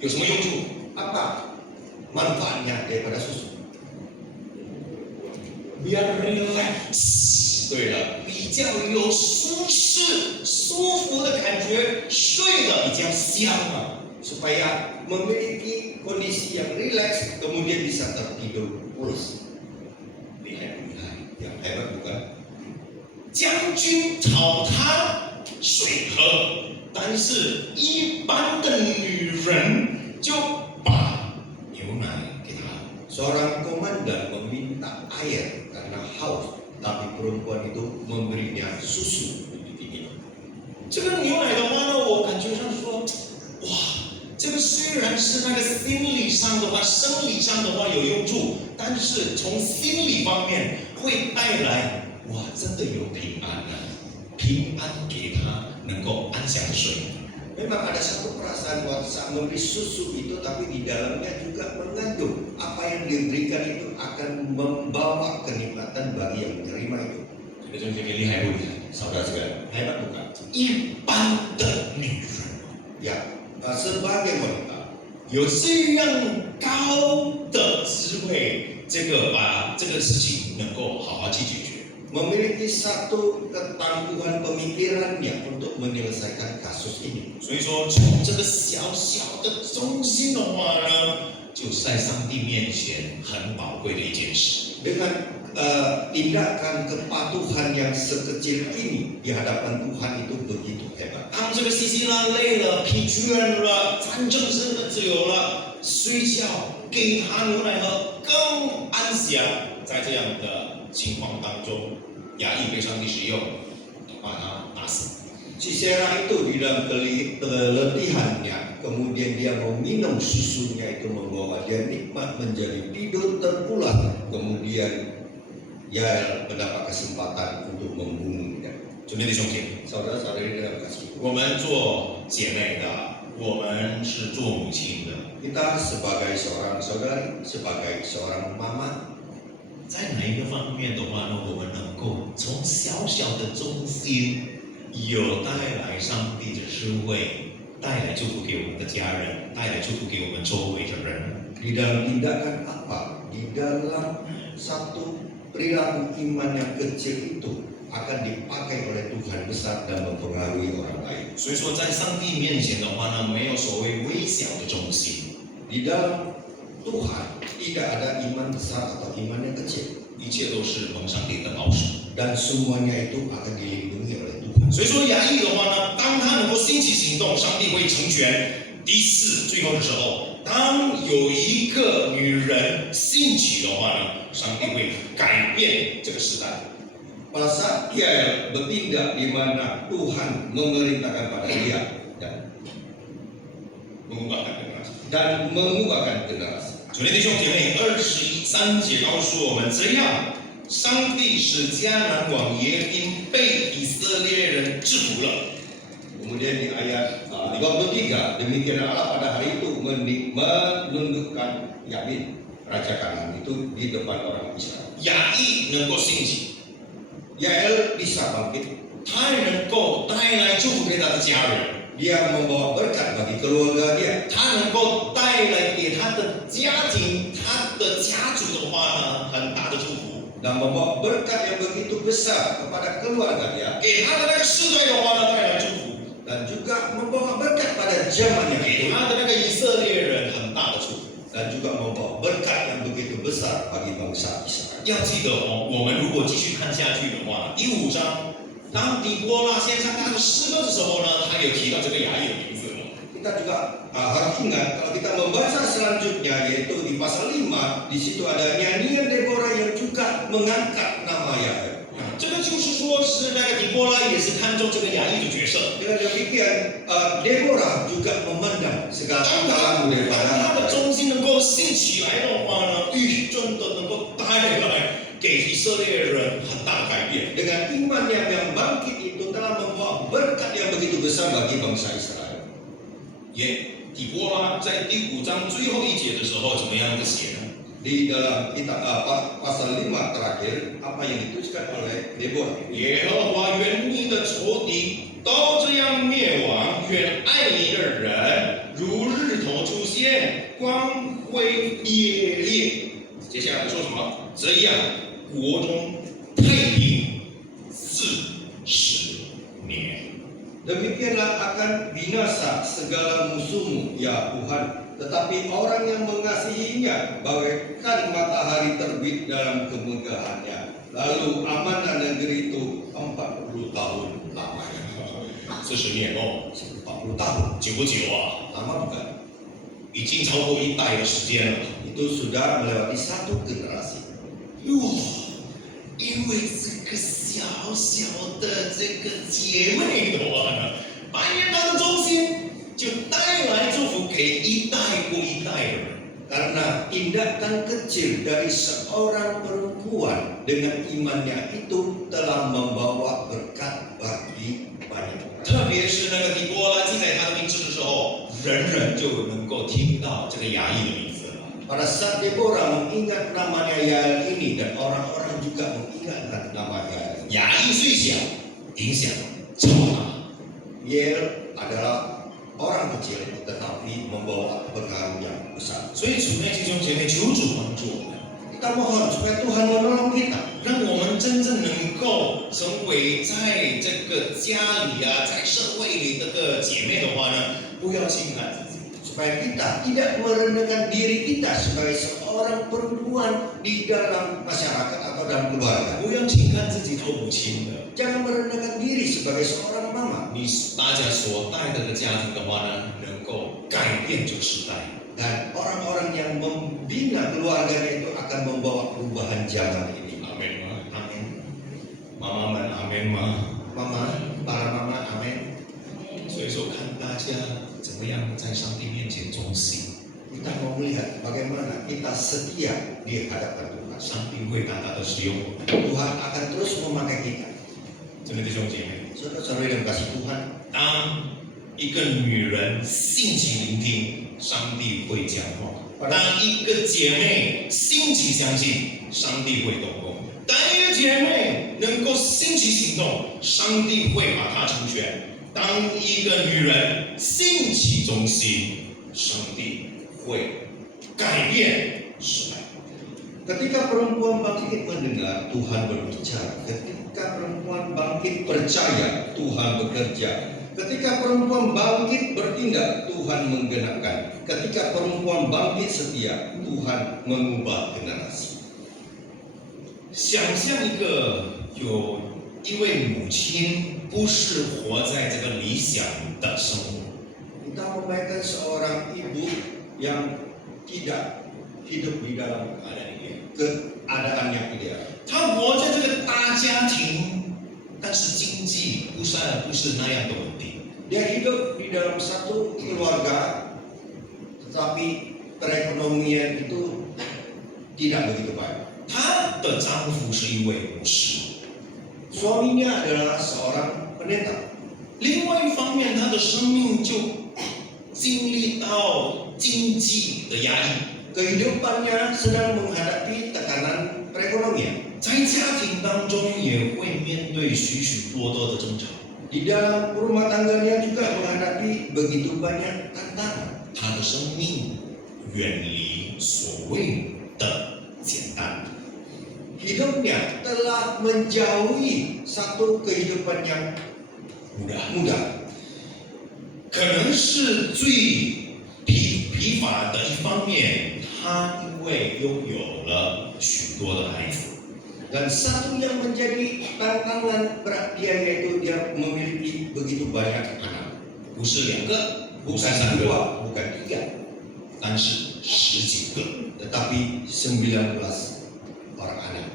有什么用处？ Apa manfaatnya daripada susu? biar relax。对了，比较有舒适、舒服的感觉，睡得比较香啊。 Supaya memiliki kondisi yang rileks, kemudian bisa tertidur pulas. 厉害不厉害？ Yang hebat bukan? 将军讨他水喝，但是一般的女人就把牛奶给他。 Seorang komandan meminta air karena haus, tapi perempuan itu memberinya susu untuk diminum. 这个牛奶的话呢，我感觉上说，哇，这个虽然是那个心理上的话、生理上的话有用处，但是从心理方面会带来，哇，真的有平安啊！平平安给他，能够安详的睡。 Memang ada satu perasaan waktu saat memberi susu itu, tapi di dalamnya juga mengandung apa yang diberikan itu akan membawa kenikmatan bagi yang menerima itu. 这个中间厉害不厉害？ Saudara sekalian, hebat bukan? 一般的女人 Ya, sebagai wanita 有这样高的智慧，把这个事情能够好好去解决。 memiliki satu ketangguhan pemikirannya untuk menyelesaikan kasus ini. 所以说，从这个小小的中心的话呢，就在上帝面前很宝贵的一件事。 Dengan tindakan kepatuhan yang sekecil ini di hadapan Tuhan itu begitu hebat. 当这个西西拉累了、疲倦了、战争日子有了，睡觉给他牛奶喝，更安详。在这样的情况当中，亚裔被上帝使用，把他打死。 Sisera itu di dalam keletihannya, kemudian dia meminum susunya itu membawa dia nikmat menjadi tidur terpulang, kemudian dia mendapat kesempatan untuk membunuhnya. 兄弟兄姐， Saudara-saudari dalam kasih, 我们做姐妹的，我们是做母亲的， kita sebagai seorang saudari, sebagai seorang mama, 在哪一个方面的话呢？我们能够从小小的中心，有带来上帝的智慧，带来祝福给我们的家人，带来祝福给我们周围的人。 di dalam tindakan apa? Di dalam satu perilaku iman yang kecil itu akan dipakai oleh Tuhan besar dan mempengaruhi orang lain. 所以说，在上帝面前的话呢，没有所谓微小的中心， Di dalam Tuhan tidak ada iman besar atau iman yang kecil, 一切都是蒙上帝的保守。 dan semuanya itu akan dilindungi oleh Tuhan. 所以说，亚裔的话呢，当他能够兴起行动，上帝会成全。第四，最后的时候，当有一个女人兴起的话呢，上帝会改变这个时代。 Pada saat dia bertindak di mana Tuhan memerintahkan pada dia dan mengubahkan generasi. 主的弟兄姐妹，23节告诉我们，这样，上帝使迦南王耶宾被以色列人制服了。 Kemudian di ayat 53, demikian Allah pada hari itu menundukkan Yabin, raja Kanan itu di depan orang Israel. 亚裔能够兴起， Yael bisa bangkit, 他能够带来祝福给他的家人。 dia membawa berkat bagi keluarga dia, 他能够带来给他的家庭、他的家族的话呢，很大的祝福。 dan membawa berkat yang begitu besar kepada keluarga dia, 给他的那个世代的话呢，带来祝福； dan juga membawa berkat pada zaman yang 给 itu, 他的那个以色列人很大的祝福。 dan juga membawa berkat yang begitu besar bagi bangsa Israel. 要记得哦，我们如果继续看下去的话，第5章，当底波拉先唱他的诗歌的时候呢，他有提到这个亚裔的名字哦。 Kita juga harus ingat kalau kita membaca selanjutnya yaitu di pasal 5, di situ ada nyanyian Deborah yang juga mengangkat nama Yael. 这个就是说是那个底波拉也是看中这个亚裔的角色。 Dengan demikian Deborah juga memandang segala 当 kekalahan 他 daripada 的中心能够兴起来的话呢，真的能够带来给以色列人很大的改变。 dengan iman yang bangkit itu telah membawa berkat yang begitu besar bagi bangsa Israel. 底波拉在第5章最后一节的时候怎么样的写呢？ Di dalam kitab pasal 5 terakhir apa yang dituliskan oleh Deborah. 耶和华愿你的仇敌都这样灭亡，愿爱你的人如日头出现，光辉烈烈。接下来说什么？这样国中太平40年。 Demikianlah akan binasa segala musuhmu, ya Tuhan. Tetapi orang yang mengasihinya bagaikan matahari terbit dalam kemegahannya. Lalu amanah negeri itu 40 tahun lamanya. 40年哦， 40 tahun, 久不久啊？ lama bukan? 已经超过一代的时间了。 Itu sudah melewati satu generasi. 因为这个小小的这个姐妹的话呢，扮演她的中心，就带来祝福给一代过一代的人。 Karena tindakan kecil dari seorang perempuan dengan imannya itu telah membawa berkat bagi 个底波拉记载他的名字的时候，人人就能够听到这个雅意的名字了。 Pada saat Deborah mengingat namanya Yael ini dan orang-orang juga mengingatkan nama Yael. 雅意虽小，影响超大。 Yael adalah orang kecil tetapi membawa pengaruh yang besar. 所以主内弟兄姐妹，求主帮助我们， Kita mohon supaya Tuhan menolong kita. 让我们真正能够成为在这个家里啊，在社会里这个姐妹的话呢，不要轻看自己。 Supaya kita tidak merendahkan diri kita sebagai seorang perempuan di dalam masyarakat atau dalam keluarga. 不要轻看自己做母亲的， Jangan merendahkan diri sebagai seorang mama. 你大家所带的家庭的话呢，能够改变这个时代。 Dan orang-orang yang membina keluarganya itu akan membawa perubahan zaman ini. 阿门吗？阿门。妈妈们，阿门吗？ Mama, para mama, amin. 所以说，看大家怎么样在上帝面前忠心， Kita mau melihat bagaimana kita setia di hadapan Tuhan. 上帝会大大的使用我们。 Tuhan akan terus memakai kita. 真的弟兄姐妹， Saudara-saudara yang kasih Tuhan, 当一个女人性情聆听，上帝会讲话；当一个姐妹心起相信，上帝会动工；当一个姐妹能够心起行动，上帝会把她成全；当一个女人性起忠心，上帝会改变时代。 ketika perempuan bangkit mendengar, Tuhan berbicara. Ketika perempuan bangkit percaya, Tuhan bekerja. Ketika perempuan bangkit bertindak, Tuhan menggenapkan. Ketika perempuan bangkit setia, Tuhan mengubah generasi. 想象一个有一位母亲不是活在这个理想的生活， Kita membayangkan seorang ibu yang tidak hidup di dalam keadaan yang ideal. 她活在这个大家庭，但是经济不是那样的稳定。 Dia hidup di dalam satu keluarga, tetapi perekonomian itu tidak begitu baik. 她的丈夫是一位牧师， Suaminya adalah seorang pendeta. 另外一方面，她的生命就经历到经济的压力， Kehidupannya sedang menghadapi tekanan perekonomian. 在家庭当中也会面对许许多多的争吵。 Di dalam rumah tangganya juga menghadapi begitu banyak tantangan. 她的生命远离所谓的简单。 Hidupnya telah menjauhi satu kehidupan yang mudah. 可能是最疲乏的一方面，他因为拥有了许多的孩子， Dan satu yang menjadi tantangan berat dia yaitu dia memiliki begitu banyak anak. 不是2个，不是 Bukan 3个， 2, bukan 3, 但是10几个。 tetapi 19 orang anak.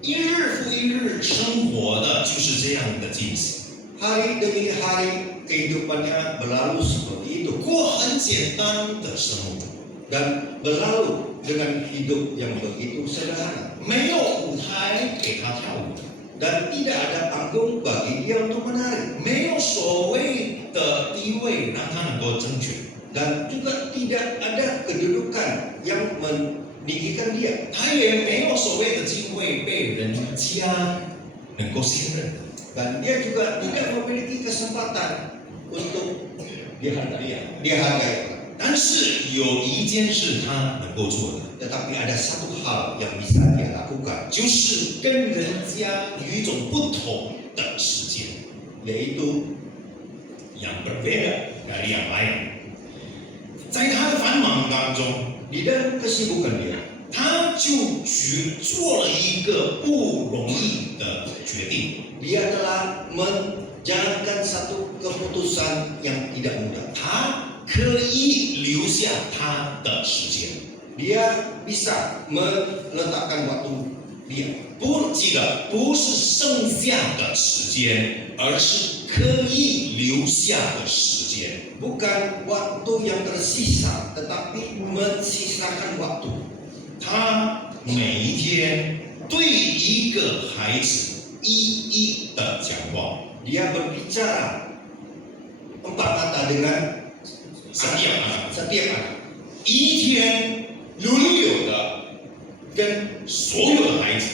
一日复一日生活的就是这样的进行， Hari demi hari kehidupannya berlalu seperti itu 过很简单的生活， dan berlalu dengan hidup yang begitu sederhana 没有舞台给他跳舞， dan tidak ada panggung bagi dia untuk menari 没有所谓的地位让他能够争取， dan juga tidak ada kedudukan yang meninggikan dia 他也没有所谓的机会被人家能够信任。 dan dia juga tidak memiliki kesempatan untuk dihargai. 但是有一件事他能够做的， Tetapi ada satu hal yang bisa dia lakukan 就是跟人家有一种不同的时间， yaitu yang berbeda dari yang lain。在他的繁忙当中， di dalam kesibukan dia 他就做了一个不容易的决定。 dia telah menjalankan satu keputusan yang tidak mudah. 他可以留下他的时间， Dia bisa meletakkan waktu dia 记得不是剩下的时间，而是可以留下的时间。 bukan waktu yang tersisa tetapi mensisakan waktu. 他每一天对一个孩子一一的讲话， Dia berbicara dengan setiap anak 一天轮流的跟所有的孩子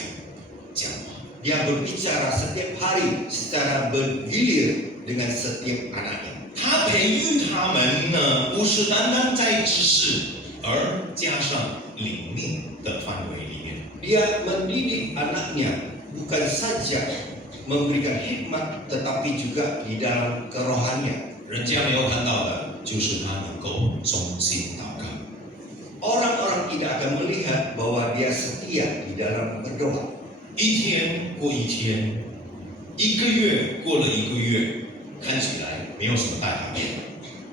讲话。 Dia berbicara setiap hari secara bergilir dengan setiap anaknya. 他培育他们呢，不是单单在知识，而加上灵命的范围里面。 Dia mendidik anaknya bukan saja memberikan hikmat, tetapi juga di dalam kerohanian. 人家没有看到的，就是他能够忠心祷告。 Orang-orang tidak akan melihat bahwa dia setia di dalam berdoa. 一天过一天，一个月过了一个月，看起来没有什么大改变。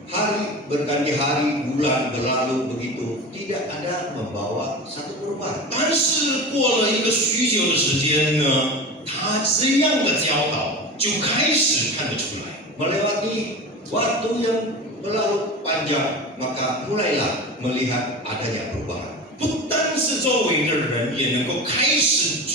Hari berganti hari, bulan berlalu begitu, tidak ada membawa satu perubahan. 但是过了一个许久的时间呢，他这样的教导就开始看得出来。 Melewati waktu yang berlalu panjang, maka mulailah melihat adanya perubahan. 不单是周围的人也能够开始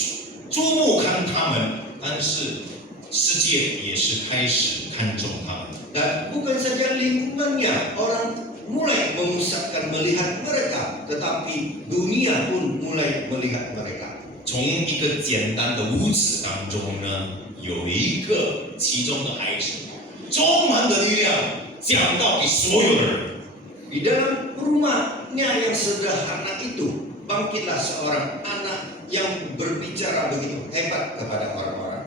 注目看他们，但是世界也是开始看重他们。 Dan bukan saja lingkungannya, orang mulai memusatkan melihat mereka, tetapi dunia pun mulai melihat mereka. 从一个简单的屋子当中呢，有一个其中的孩子，充满的力量讲到给所有的人。 Di dalam rumahnya yang sederhana itu, bangkitlah seorang anak yang berbicara begitu hebat kepada orang-orang.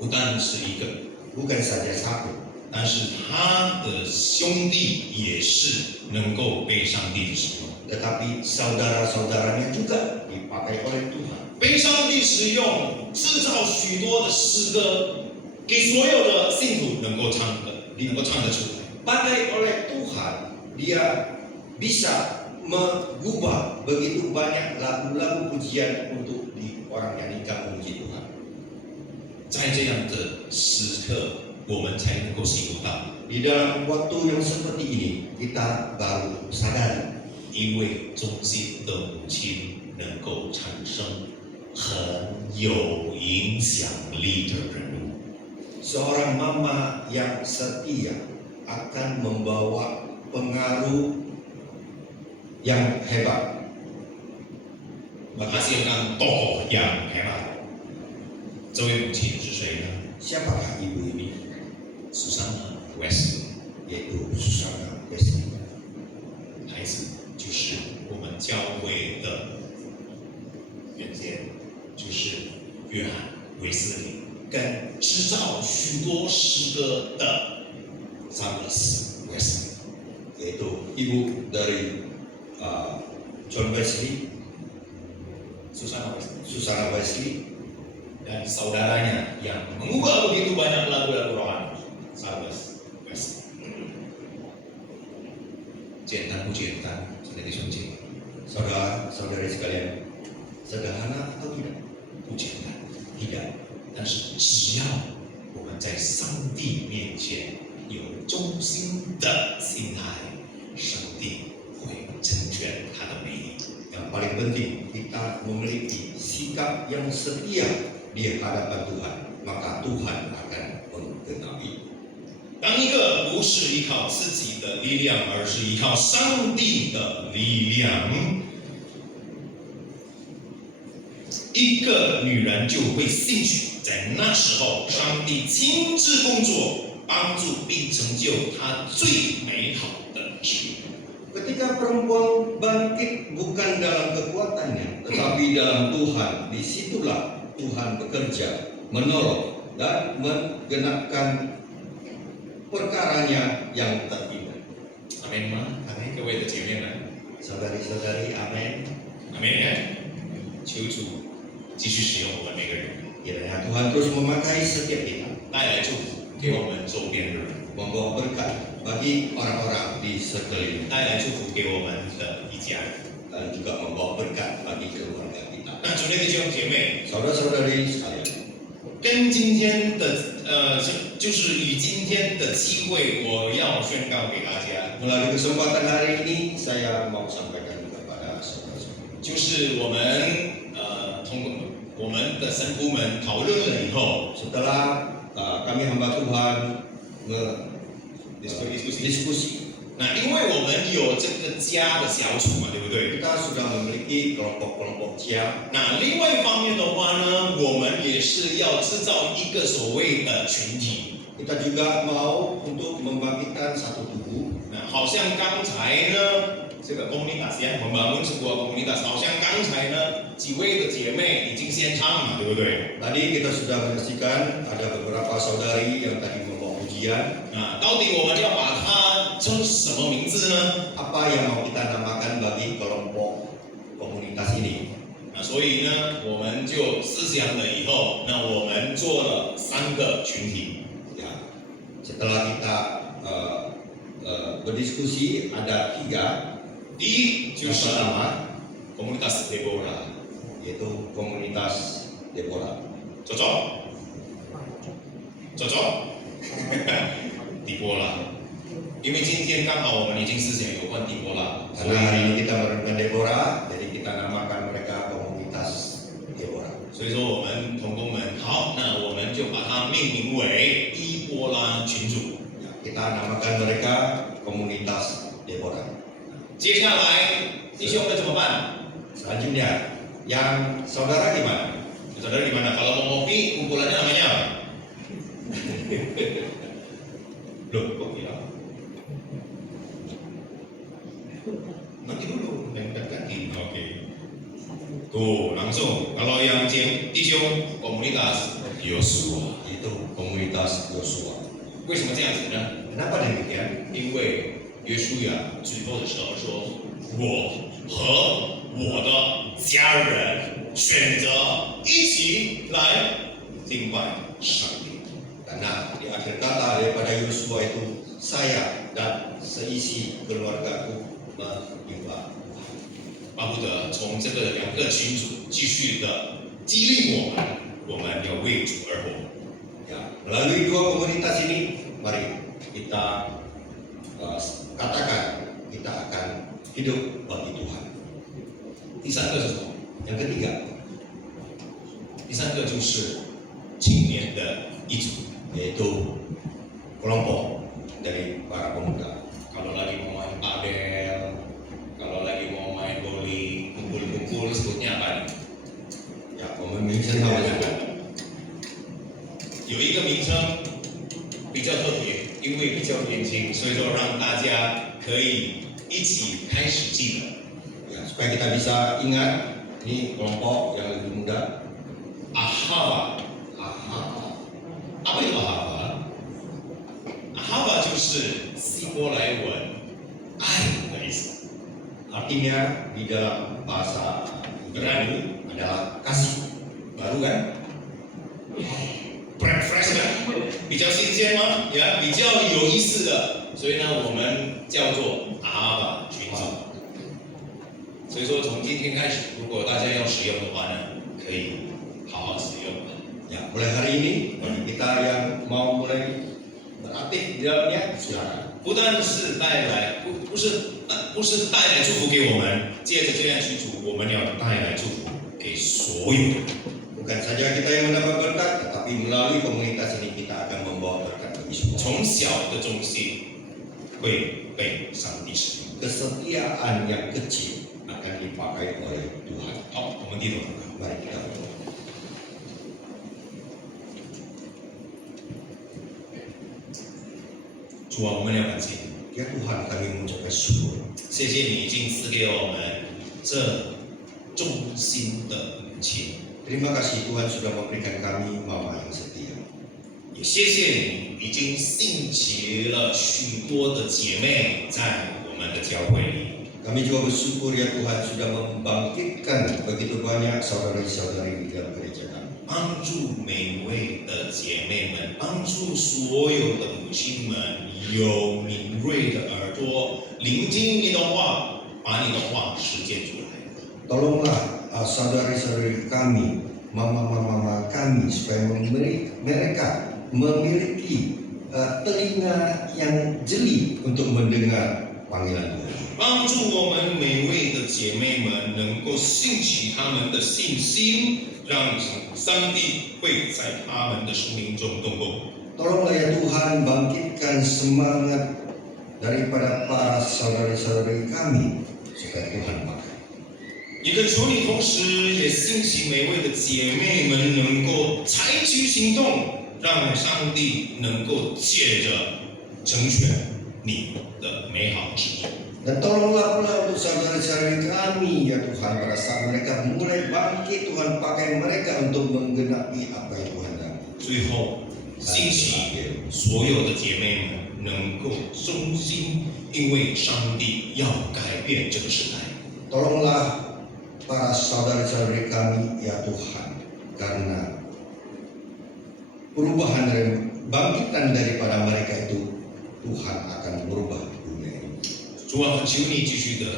不但是一个， Bukan saja satu, 但是他的兄弟也是能够被上帝使用， tetapi saudara-saudaranya juga dipakai oleh Tuhan. 被上帝使用，制造许多的诗歌，给所有的信徒能够唱得出来。 Pakai oleh Tuhan, dia bisa mengubah begitu banyak lagu-lagu pujian untuk orang nyanyikan memuji Tuhan. 在这样的时刻，我们才能够醒悟到， Di dalam waktu yang seperti ini, kita baru sadari 一位忠心的母亲能够产生很有影响力的人物。 seorang mama yang setia akan membawa pengaruh yang hebat. 他先让多样黑马。这位母亲是谁呢？ Siapakah ibu ini? Susana Wesley， Yaitu Susana Wesley. 孩子就是我们教会的原先，就是约翰维斯利，跟制造许多诗歌的Charles Wesley， Yaitu ibu dari John Wesley, Susana Wesley， Susana Wesley, dan saudaranya yang mengubah begitu banyak lagu-lagu rohani, Charles Wesley。简单不简单？亲爱的弟兄姐妹， saudara-saudari sekalian, sederhana atau tidak? 不简单。 Tidak. 但是只要我们在上帝面前有忠心的心态，上帝会成全他的美意。 Yang paling penting, kita memiliki sikap yang setia di hadapan Tuhan, maka Tuhan akan menggenapi. 当一个不是依靠自己的力量，而是依靠上帝的力量，一个女人就会兴起。在那时候，上帝亲自工作，帮助并成就她最美好的旨意。 Ketika perempuan bangkit bukan dalam kekuatannya, tetapi dalam Tuhan, disitulah Tuhan bekerja, menolong dan menggenapkan perkaranya yang terindah. 阿门吗？阿门，各位的姐妹们， Saudari-saudari, amin. 阿门。求主继续使用我们每个人， Kiranya Tuhan terus memakai setiap kita, 带来祝福给我们周边的人， membawa berkat bagi orang-orang di sekeliling, 带来祝福给我们的一家人。 dan juga membawa berkat bagi keluarga kita. 那主内的弟兄姐妹， Saudara-saudari sekalian, 跟今天的就是以今天的机会，我要宣告给大家， melalui kesempatan hari ini saya mau sampaikan kepada saudara-saudara. 就是我们通过我们的神父们讨论了以后， Setelah kami hamba Tuhan diskusi. 那因为我们有这个家的小组嘛，对不对？ Kita sudah memiliki kelompok-kelompok jam. 那另外一方面的话呢，我们也是要制造一个所谓的群体。 Kita juga mau untuk membangkitkan satu tubuh. 那好像刚才呢，这个komunitas ya membangun sebuah komunitas，好像刚才呢几位的姐妹已经先唱了嘛，对不对？ Tadi kita sudah menyaksikan ada beberapa saudari yang tadi membawa pujian. 啊，到底我们要把它称什么名字呢？ Apa yang mau kita namakan bagi kelompok komunitas ini? 啊，所以呢，我们就思想了以后，那我们做了3个群体。 Ya, setelah kita berdiskusi ada 3. 第一就 Yang 是 pertama komunitas Deborah， yaitu komunitas Deborah. 走走，走走，底波拉。因为今天刚好我们已经思想有关底波拉，所 Karena hari 以 ini kita merenungkan Deborah, jadi kita namakan mereka komunitas Deborah. 所以说我们同工们好，那我们就把它命名为伊波拉群组。 Ya, kita namakan mereka komunitas Deborah. 接下来弟兄们怎么办？ Selanjutnya, yang saudara gimana? Saudara di mana? Kalau mau ngopi, kumpulannya namanya apa? Loh, kok bilang? Nanti dulu, ganti. Oke. Tuh, langsung. Kalau yang弟兄 komunitas Yosua. Itu komunitas Yosua. 为什么这样子呢？ Kenapa demikian? 因为约书亚最后的时候说：“我和我的家人选择一起来敬拜上帝。” Karena di akhir kata daripada Yosua itu, saya dan seisi keluargaku menyembah. 巴不得从这个2个群组继续的激励我们要为主而活。 Ya, melalui 2 komunitas ini, mari kita katakan kita akan hidup bagi Tuhan. 第3个是什么？ Yang ketiga, 第3个就是青年的一组。 yaitu kelompok dari para pemuda. Kalau lagi mau main padel, kalau lagi mau main bowling, kumpul-kumpul sebutnya apa nih? Ya, pemimpin namanya. 有一个名称比较特别，因为比较年轻，所以说让大家可以一起开始记得。 Ya, supaya kita bisa ingat ini kelompok yang lebih muda. Ahava， apa itu Ahava？ Ahava 就是希伯来文爱的意思。 Artinya di dalam bahasa Ibrani adalah kasih. Baru kan? Fresh kan? 比较新鲜吗？呀，比较有意思的，所以呢，我们叫做阿巴群组。所以说，从今天开始，如果大家要使用的话呢，可以好好使用。 Ya, mulai hari ini bagi kita yang mau mulai beraktif di dalamnya, silakan. 不但是带来，不是带来祝福给我们，借着这样群组，我们要带来祝福给所有人。 Bukan saja kita yang mendapat berkat, tetapi melalui komunitas ini kita akan membawa berkat bagi semua. 从小的忠心会被上帝使用。 Kesetiaan yang kecil akan dipakai oleh Tuhan. 好，我们低头祷告。 Mari kita berdoa. 主啊，我们要感谢你， Ya Tuhan, kami mengucapkan syukur. 谢谢你已经赐给我们这忠心的母亲， Terima kasih Tuhan sudah memberikan kami mama yang setia. 也谢谢你已经兴起了许多的姐妹在我们的教会里。 Kami juga bersyukur ya Tuhan sudah membangkitkan begitu banyak saudari-saudari di dalam gereja kami. 帮助每位的姐妹们，帮助所有的母亲们有敏锐的耳朵，聆听你的话，把你的话实践出来。 Tolonglah saudari-saudari kami, mama-mama kami supaya mereka memiliki telinga yang jeli untuk mendengar panggilan Tuhan. 帮助我们每位的姐妹们能够兴起他们的信心，让上帝会在他们的生命中动工。Tolonglah ya Tuhan, bangkitkan semangat daripada para saudara-saudari kami supaya Tuhan pakai. 也恳求你，同时也兴起每位的姐妹们能够采取行动，让上帝能够借着成全你的美好旨意。 Dan tolonglah pula untuk saudara-saudari kami ya Tuhan, pada saat mereka mulai bangkit, Tuhan pakai mereka untuk menggenapi apa yang Tuhan hendaki. 最后，兴起所有的姐妹们能够忠心，因为上帝要改变这个时代。 Tolonglah para saudara-saudari kami ya Tuhan, karena perubahan dari bangkitan daripada mereka itu Tuhan akan merubah dunia ini. 主啊，求你继续的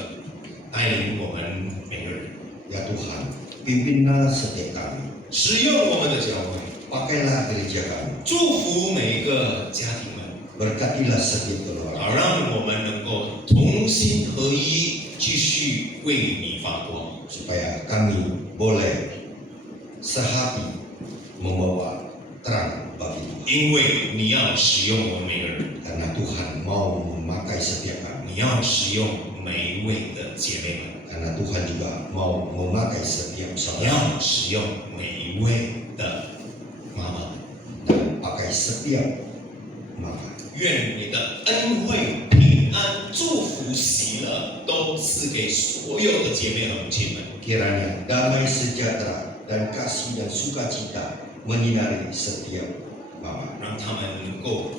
带领我们每个人， Ya Tuhan, pimpinlah setiap kami, 使用我们的教会， pakailah gereja kami, 祝福每一个家庭们， berkatilah setiap keluarga, 好让我们能够同心合一，继续为你发光。 supaya kami boleh sehati membawa terang bagi Tuhan. 因为你要使用我们每个人， Karena Tuhan mau memakai setiap kami, 你要使用每一位的姐妹们， karena Tuhan juga mau memakai setiap 你 saudara 要使用每一位的妈妈们。 dan pakai setiap mama. 愿你的恩惠、平安、祝福、喜乐都赐给所有的姐妹和母亲们。 Kiranya damai sejahtera dan kasih dan sukacita menyinari setiap mama. 让他们能够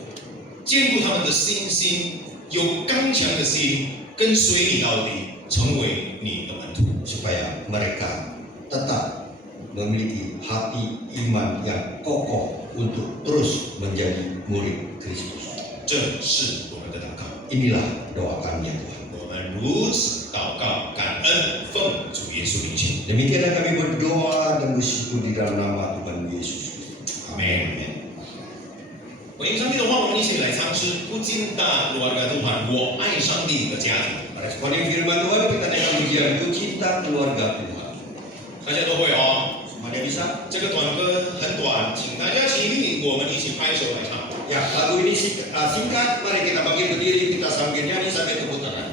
坚固他们的信心，有刚强的心，跟随你到底，成为你的门徒。 Supaya mereka tetap memiliki hati iman yang kokoh untuk terus menjadi murid Kristus. 这是我们的祷告。 Inilah doa kami ya Tuhan. 我们如此祷告，感恩，奉主耶稣名求。 Demikianlah kami berdoa dan bersyukur di dalam nama Tuhan Yesus. 阿门。回应上帝的话，我们一起来唱诗。不仅大 keluarga Tuhan， 我爱上帝的家庭。 Responi firman Tuhan, kita naikkan pujian itu cinta keluarga Tuhan. 大家都会哦。 Semuanya bisa? 这个短歌很短，请大家起立，我们一起拍手来唱。 Ya, lagu ini singkat. Mari kita bangkit berdiri, kita sambil nyanyi sampai tepuk tangan.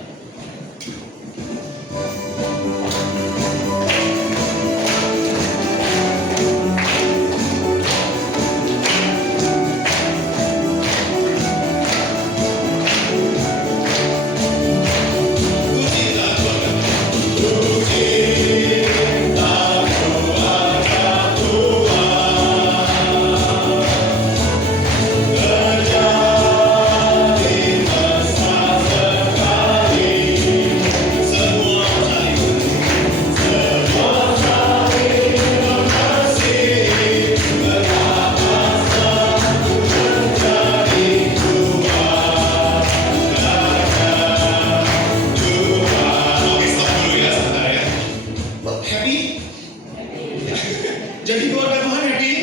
Jadi keluarga Tuhan happy?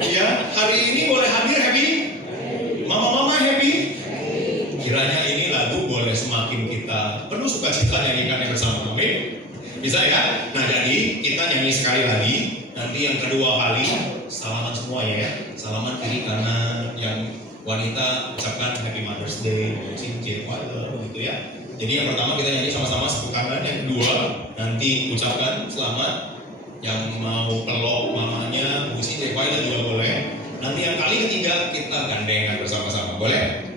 Ya, hari ini boleh hadir happy? Mama-mama happy? Kiranya ini lagu boleh semakin kita penuh sukacita nyanyikannya bersama. Amin. Bisa ya? Nah jadi kita nyanyi sekali lagi. Nanti yang kedua kali salaman semua ya. Salaman kiri kanan. Yang wanita ucapkan Happy Mother's Day, cincin gitu ya. Jadi yang pertama kita nyanyi sama-sama sepuk tangan. Yang kedua nanti ucapkan selamat. Yang mau peluk mamanya, busi Dewaila juga boleh. Nanti yang kali ketiga kita gandengan bersama-sama, boleh?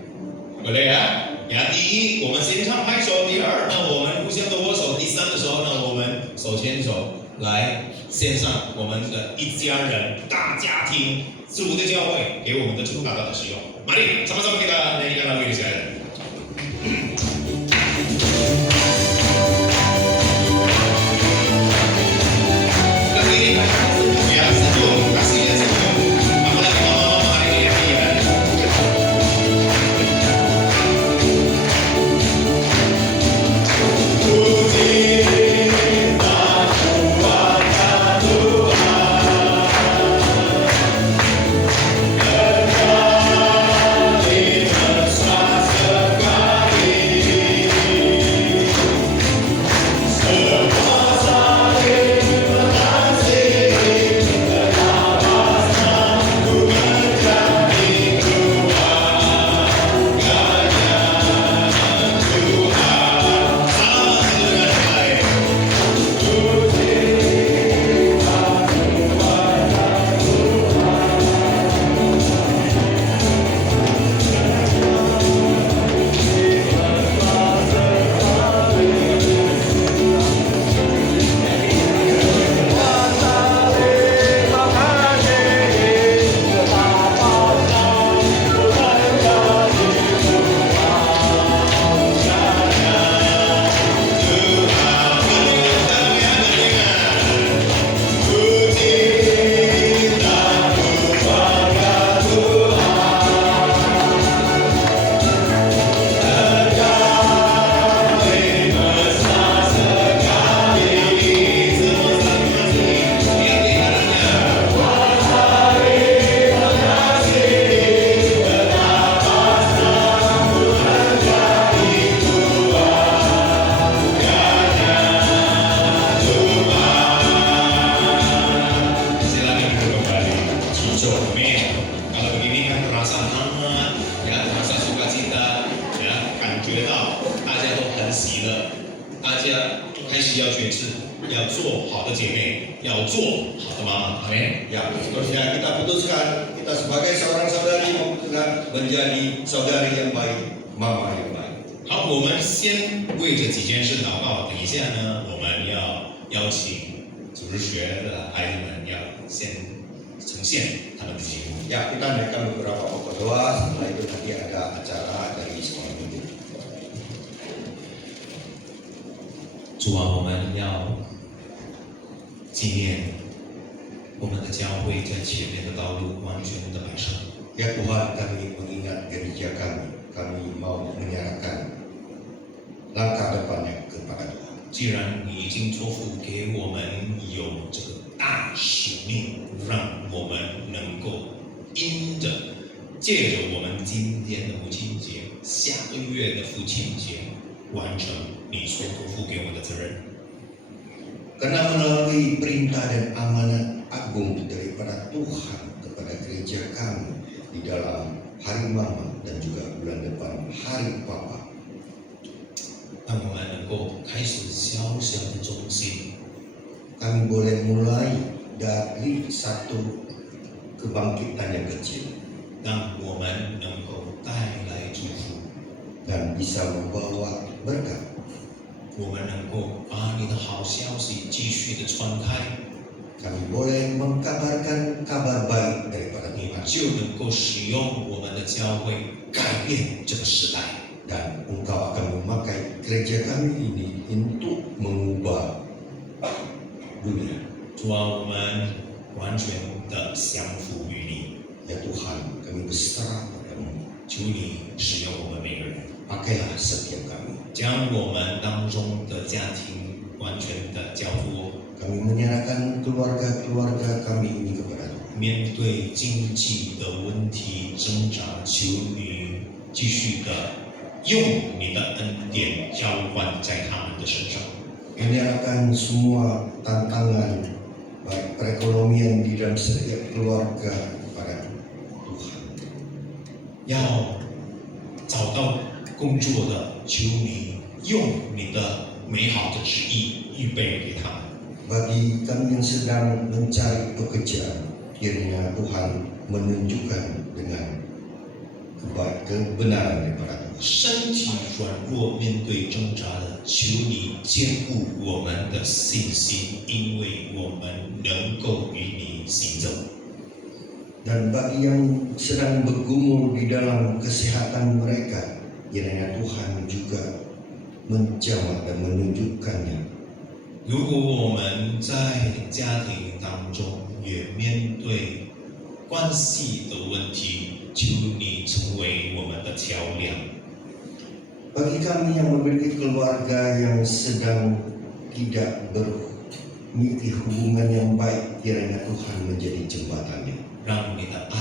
Boleh ya? Ya, 第一，我们先唱拍手；第二，那我们互相的握手；第三的时候呢，我们手牵手来献上我们的一家人、大家庭、主的教会给我们的祝福祷告的使用。Mari sama-sama kita nyanyikan lagu ini sekali. Ya, senyum, kasih ya senyum. Apalagi mama-mama hari ini ya. Semua 家开始要决志，要做好的姐妹，要做好的妈妈。阿门。 Ya, seterusnya kita putuskan, kita sebagai seorang saudari memutuskan menjadi saudari yang baik, mama yang baik. 好，我们先为这几件事祷告。等一下呢，我们要邀请主日学的孩子们要先呈现他们的节目。 Ya, kita naikkan beberapa pokok doa, setelah itu nanti ada acara dari sekolah minggu. 主啊，我们要纪念我们的教会在前面的道路完全的摆上。 Ya Tuhan, kami mengingat gereja kami mau menyerahkan langkah depannya kepada Tuhan. 既然你已经托付给我们有这个大使命，让我们能够借着我们今天的母亲节、下个月的父亲节，完成你所托付给我的责任。 Karena melalui perintah dan amanat agung daripada Tuhan kepada gereja kami di dalam hari mama dan juga bulan depan hari papa, 让我们能够开始小小的忠心， kami boleh mulai dari satu kebangkitan yang kecil 让我们能够带来祝福， dan bisa membawa berkat. 我们能够把你的好消息继续的传开， Kami boleh mengkabarkan kabar baik daripada 你 Tuhan 就能够使用我们的教会改变这个时代。 dan Engkau akan memakai gereja kami ini untuk mengubah dunia. 主啊，我们完全的降服于你， Ya Tuhan, kami berserah padamu. 求你使用我们每个人， Pakailah setiap kami. 将我们当中的家庭完全的交托。 Kami menyerahkan keluarga-keluarga kami ini kepada Tuhan. 面对经济的问题挣扎，求你继续的用你的恩典浇灌在他们的身上。 Menyerahkan semua tantangan baik perekonomian di dalam setiap keluarga kepada Tuhan. 要找到工作的，求你用你的美好的旨意预备给他们。 Bagi kami yang sedang mencari pekerjaan, kiranya Tuhan menunjukkan dengan kebenaran daripada Tuhan. 身体软弱，面对挣扎的，求你坚固我们的信心，因为我们能够与你行走。 Dan bagi yang sedang bergumul di dalam kesehatan mereka, kiranya Tuhan juga menjawab dan menunjukkannya. 如果我们在家庭当中也面对关系的问题，求你成为我们的桥梁。 Bagi kami yang memiliki keluarga yang sedang tidak memiliki hubungan yang baik, kiranya Tuhan menjadi jembatannya. 让你的爱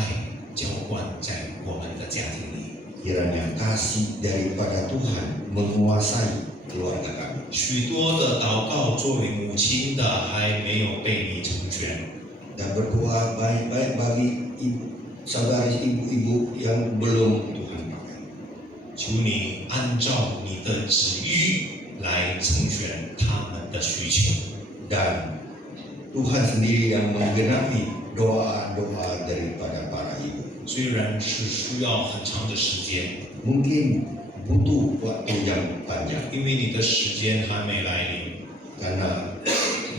浇灌在我们的家庭里。 Kiranya kasih daripada Tuhan menguasai keluarga kami. 许多的祷告，作为母亲的还没有被你成全， Dan berdoa baik-baik bagi saudari ibu-ibu yang belum Tuhan pakai. 求你按照你的旨意来成全他们的需求。 Dan Tuhan sendiri yang menggenapi doa-doa daripada para ibu. 虽然是需要很长的时间， Mungkin butuh waktu yang panjang 因为你的时间还没来临， karena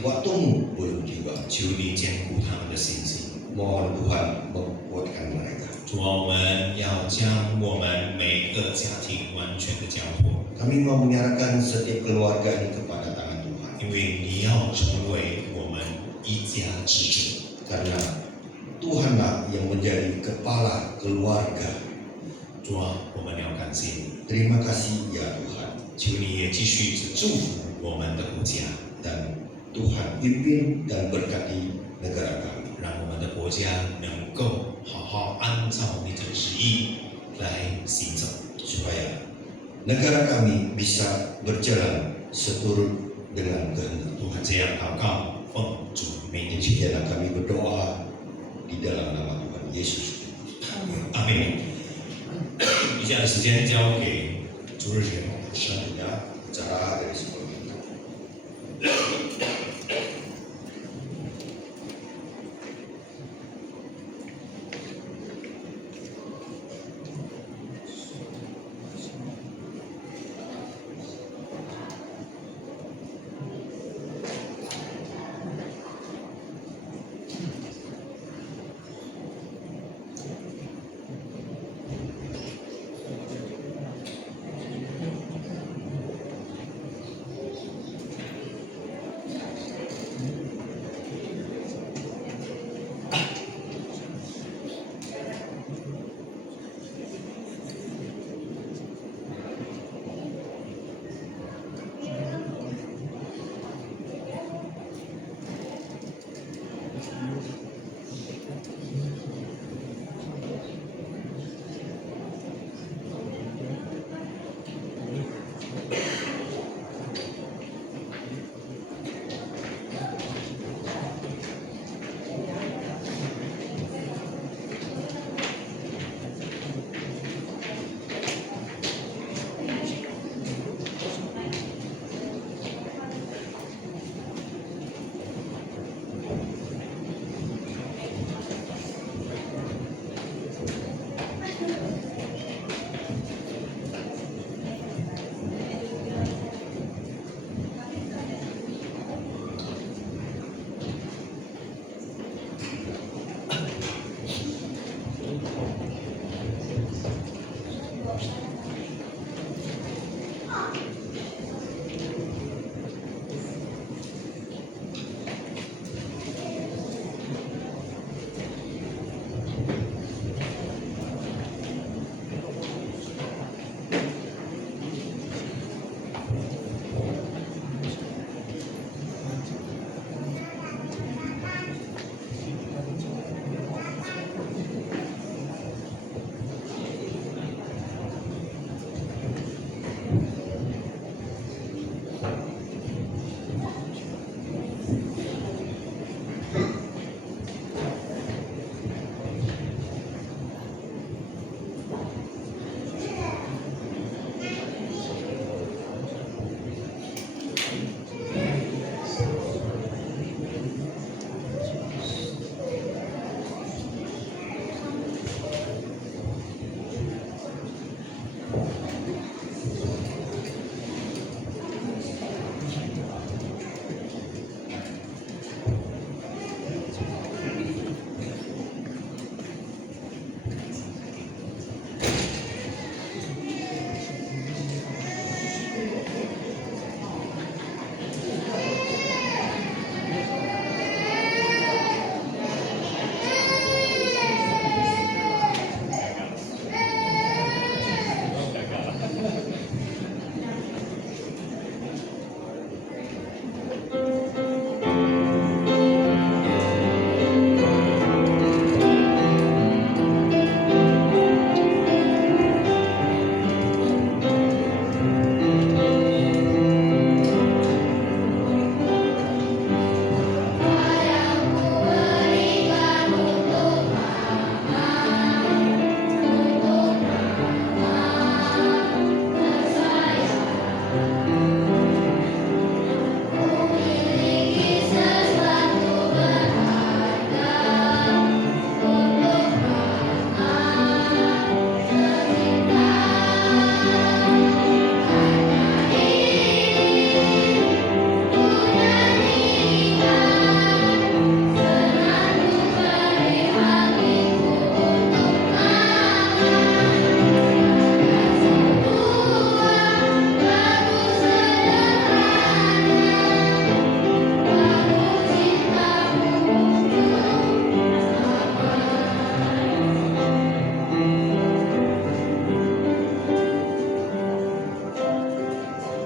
waktumu belum tiba. 求你坚固他们的信心。 Mohon Tuhan menguatkan mereka. 主啊，我们要将我们每个家庭完全的交托， Kami mau menyerahkan setiap keluarga ini kepada tangan Tuhan. 因为你要成为我们一家之主。 Karena Tuhanlah yang menjadi kepala keluarga. 主啊，我们要感谢你， Terima kasih ya Tuhan. 求你也继续祝福我们的国家， Dan Tuhan pimpin dan berkati negara kami. 让我们的国家能够好好按照你的旨意来行走， Supaya negara kami bisa berjalan seturut dengan kehendak 我 Tuhan. 们这样祷告，奉主名的祈 Demikianlah kami berdoa di dalam nama Tuhan Yesus. 阿门。以下的时间交给主日学老师。 Selanjutnya acara dari sekolah kita.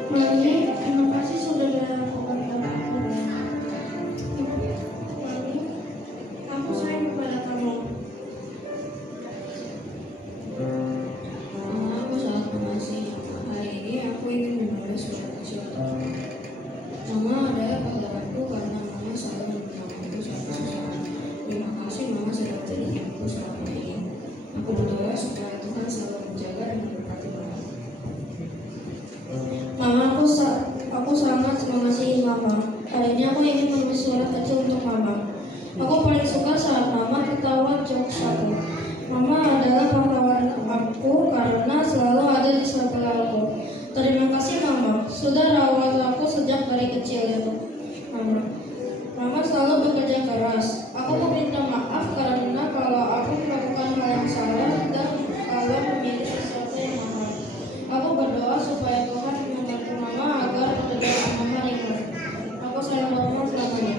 Mami, terima kasih sudah melakukan bapakku. Mami, aku sayang kepada kamu. Mama, aku sangat makasih. Hari ini aku ingin menulis surat kecil. Mama adalah pahlawanku karena Mama selalu menemani saat kesusahan. Terima kasih Mama sudah menjadi ibuku selama ini. Aku berdoa supaya Tuhan selalu menjaga dan memberkati Mama. Mama, aku sangat mengasihi Mama. Hari ini aku ingin menulis surat kecil untuk Mama. Aku paling suka saat Mama ketawa jokes aku. Mama adalah pahlawan aku karena selalu ada di sebelah aku. Terima kasih Mama, sudah rawat aku sejak dari kecil itu. Mama selalu bekerja keras. Aku meminta maaf karena kalau aku melakukan hal yang salah dan kalau memilih sesuatu yang mahal. Aku berdoa supaya Tuhan membantu Mama agar pekerjaan Mama ringan. Aku sayang Mama selamanya.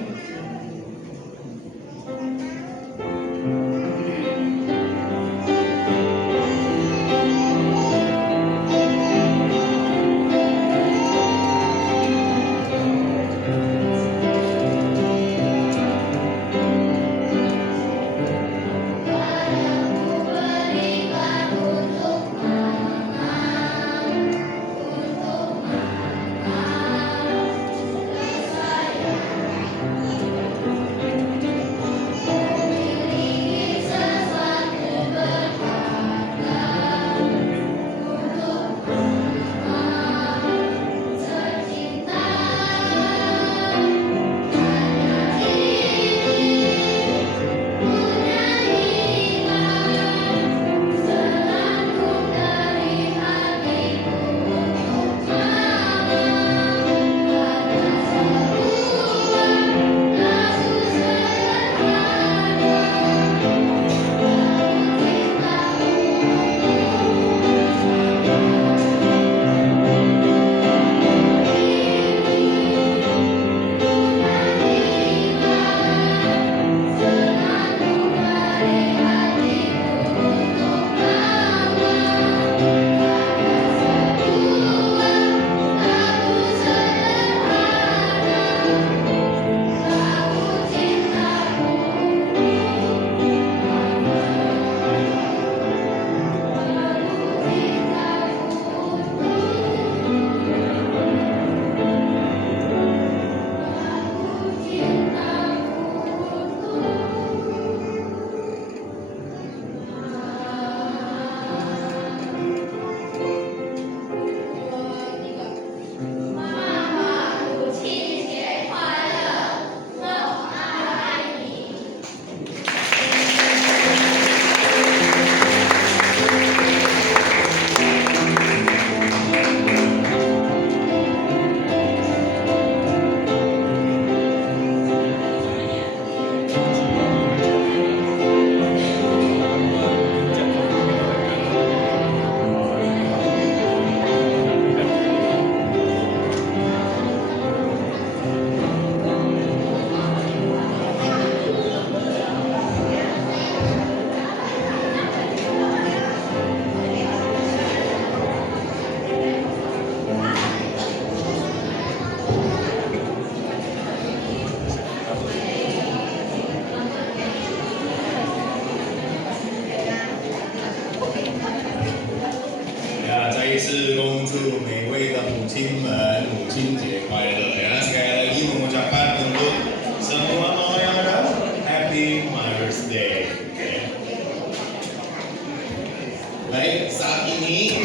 Baik, saat ini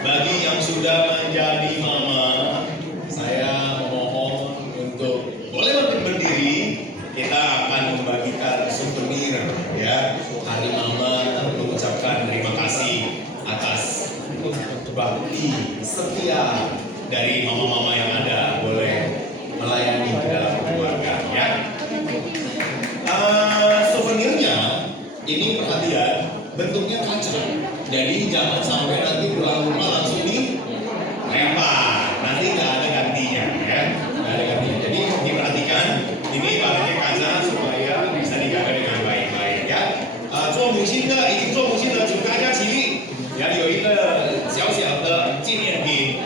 bagi yang sudah menjadi mama, saya memohon untuk boleh berdiri. Kita akan membagikan souvenir ya hari mama, mengucapkan terima kasih atas bakti setia dari mama-mama yang ada, boleh melayani di dalam keluarga ya. Souvenirnya ini perhatian, bentuknya kaca, jadi jangan sampai nanti pulang rumah langsung dilempar, nanti nggak ada gantinya ya, nggak ada gantinya. Jadi diperhatikan, ini bahannya kaca supaya bisa dijaga dengan baik-baik ya. 做母亲的已经做母亲的，请大家起立，也有一个小小的纪念品，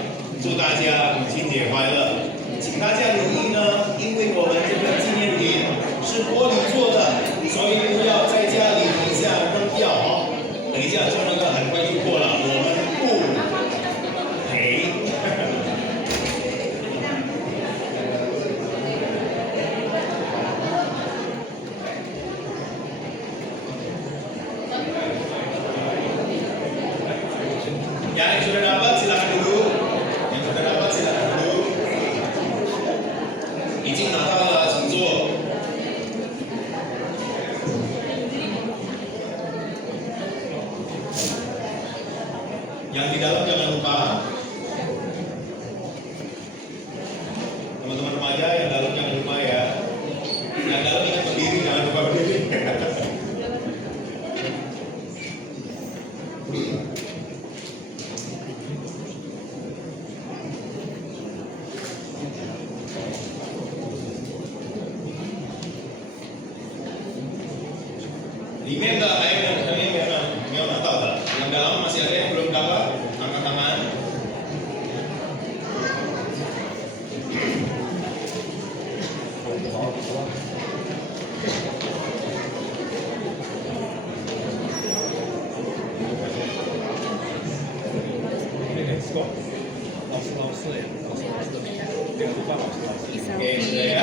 Oke, sudah ya.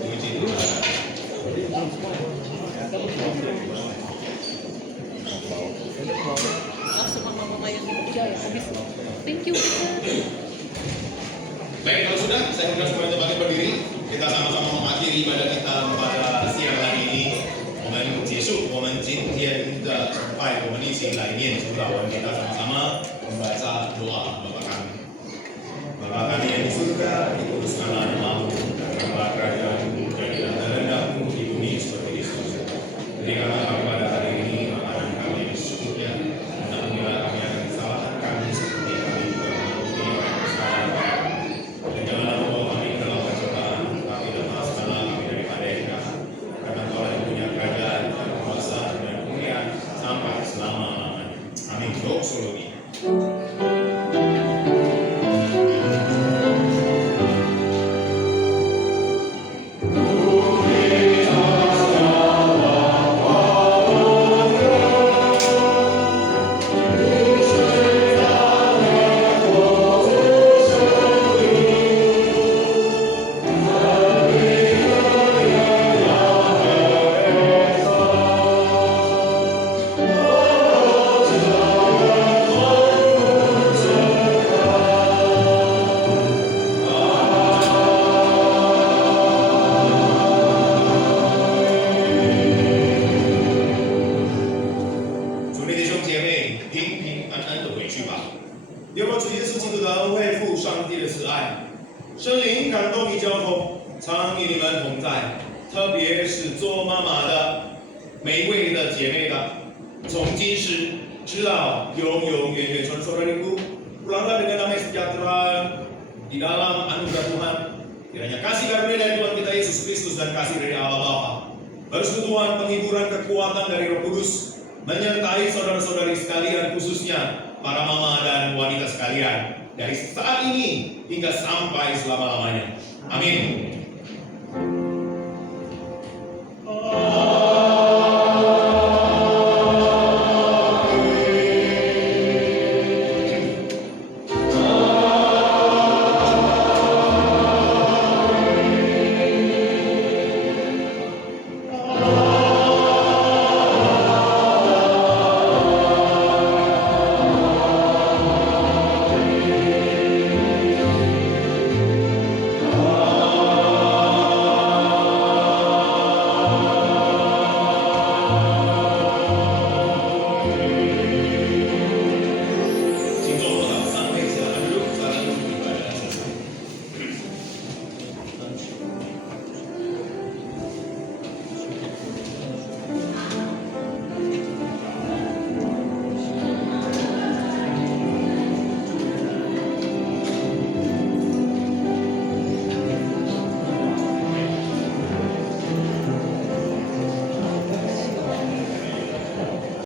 Puji Tuhan. Sama mama yang dipuja ya habis. Thank you. Baik, kalau sudah, saya undang semuanya balik berdiri. Kita sama-sama mengakhiri ibadah kita pada siang hari ini. 我们结束我们今天的崇拜，我们一起来念主祷文，kita sama-sama membaca doa Bapa kami. Bapa kami yang di surga, dikuduskanlah namamu, datanglah kerajaanmu, jadilah kehendakmu di bumi seperti di surga. Berikanlah kami pada hari ini makanan kami yang secukupnya, dan ampunilah kami akan kesalahan kami seperti kami juga mengampuni orang yang bersalah kepada kami. Dan janganlah membawa kami ke dalam pencobaan, tapi lepaskanlah kami daripada yang jahat. Karena Kau yang punya kerajaan dan kuasa dan kemuliaan sampai selama-lamanya. Amin. Doa sologi. Di dalam anugerah Tuhan, kiranya kasih karunia dari Tuhan kita Yesus Kristus dan kasih dari Allah Bapa, persekutuan, penghiburan, kekuatan dari Roh Kudus menyertai saudara-saudari sekalian, khususnya para mama dan wanita sekalian, dari saat ini hingga sampai selama-lamanya. Amin.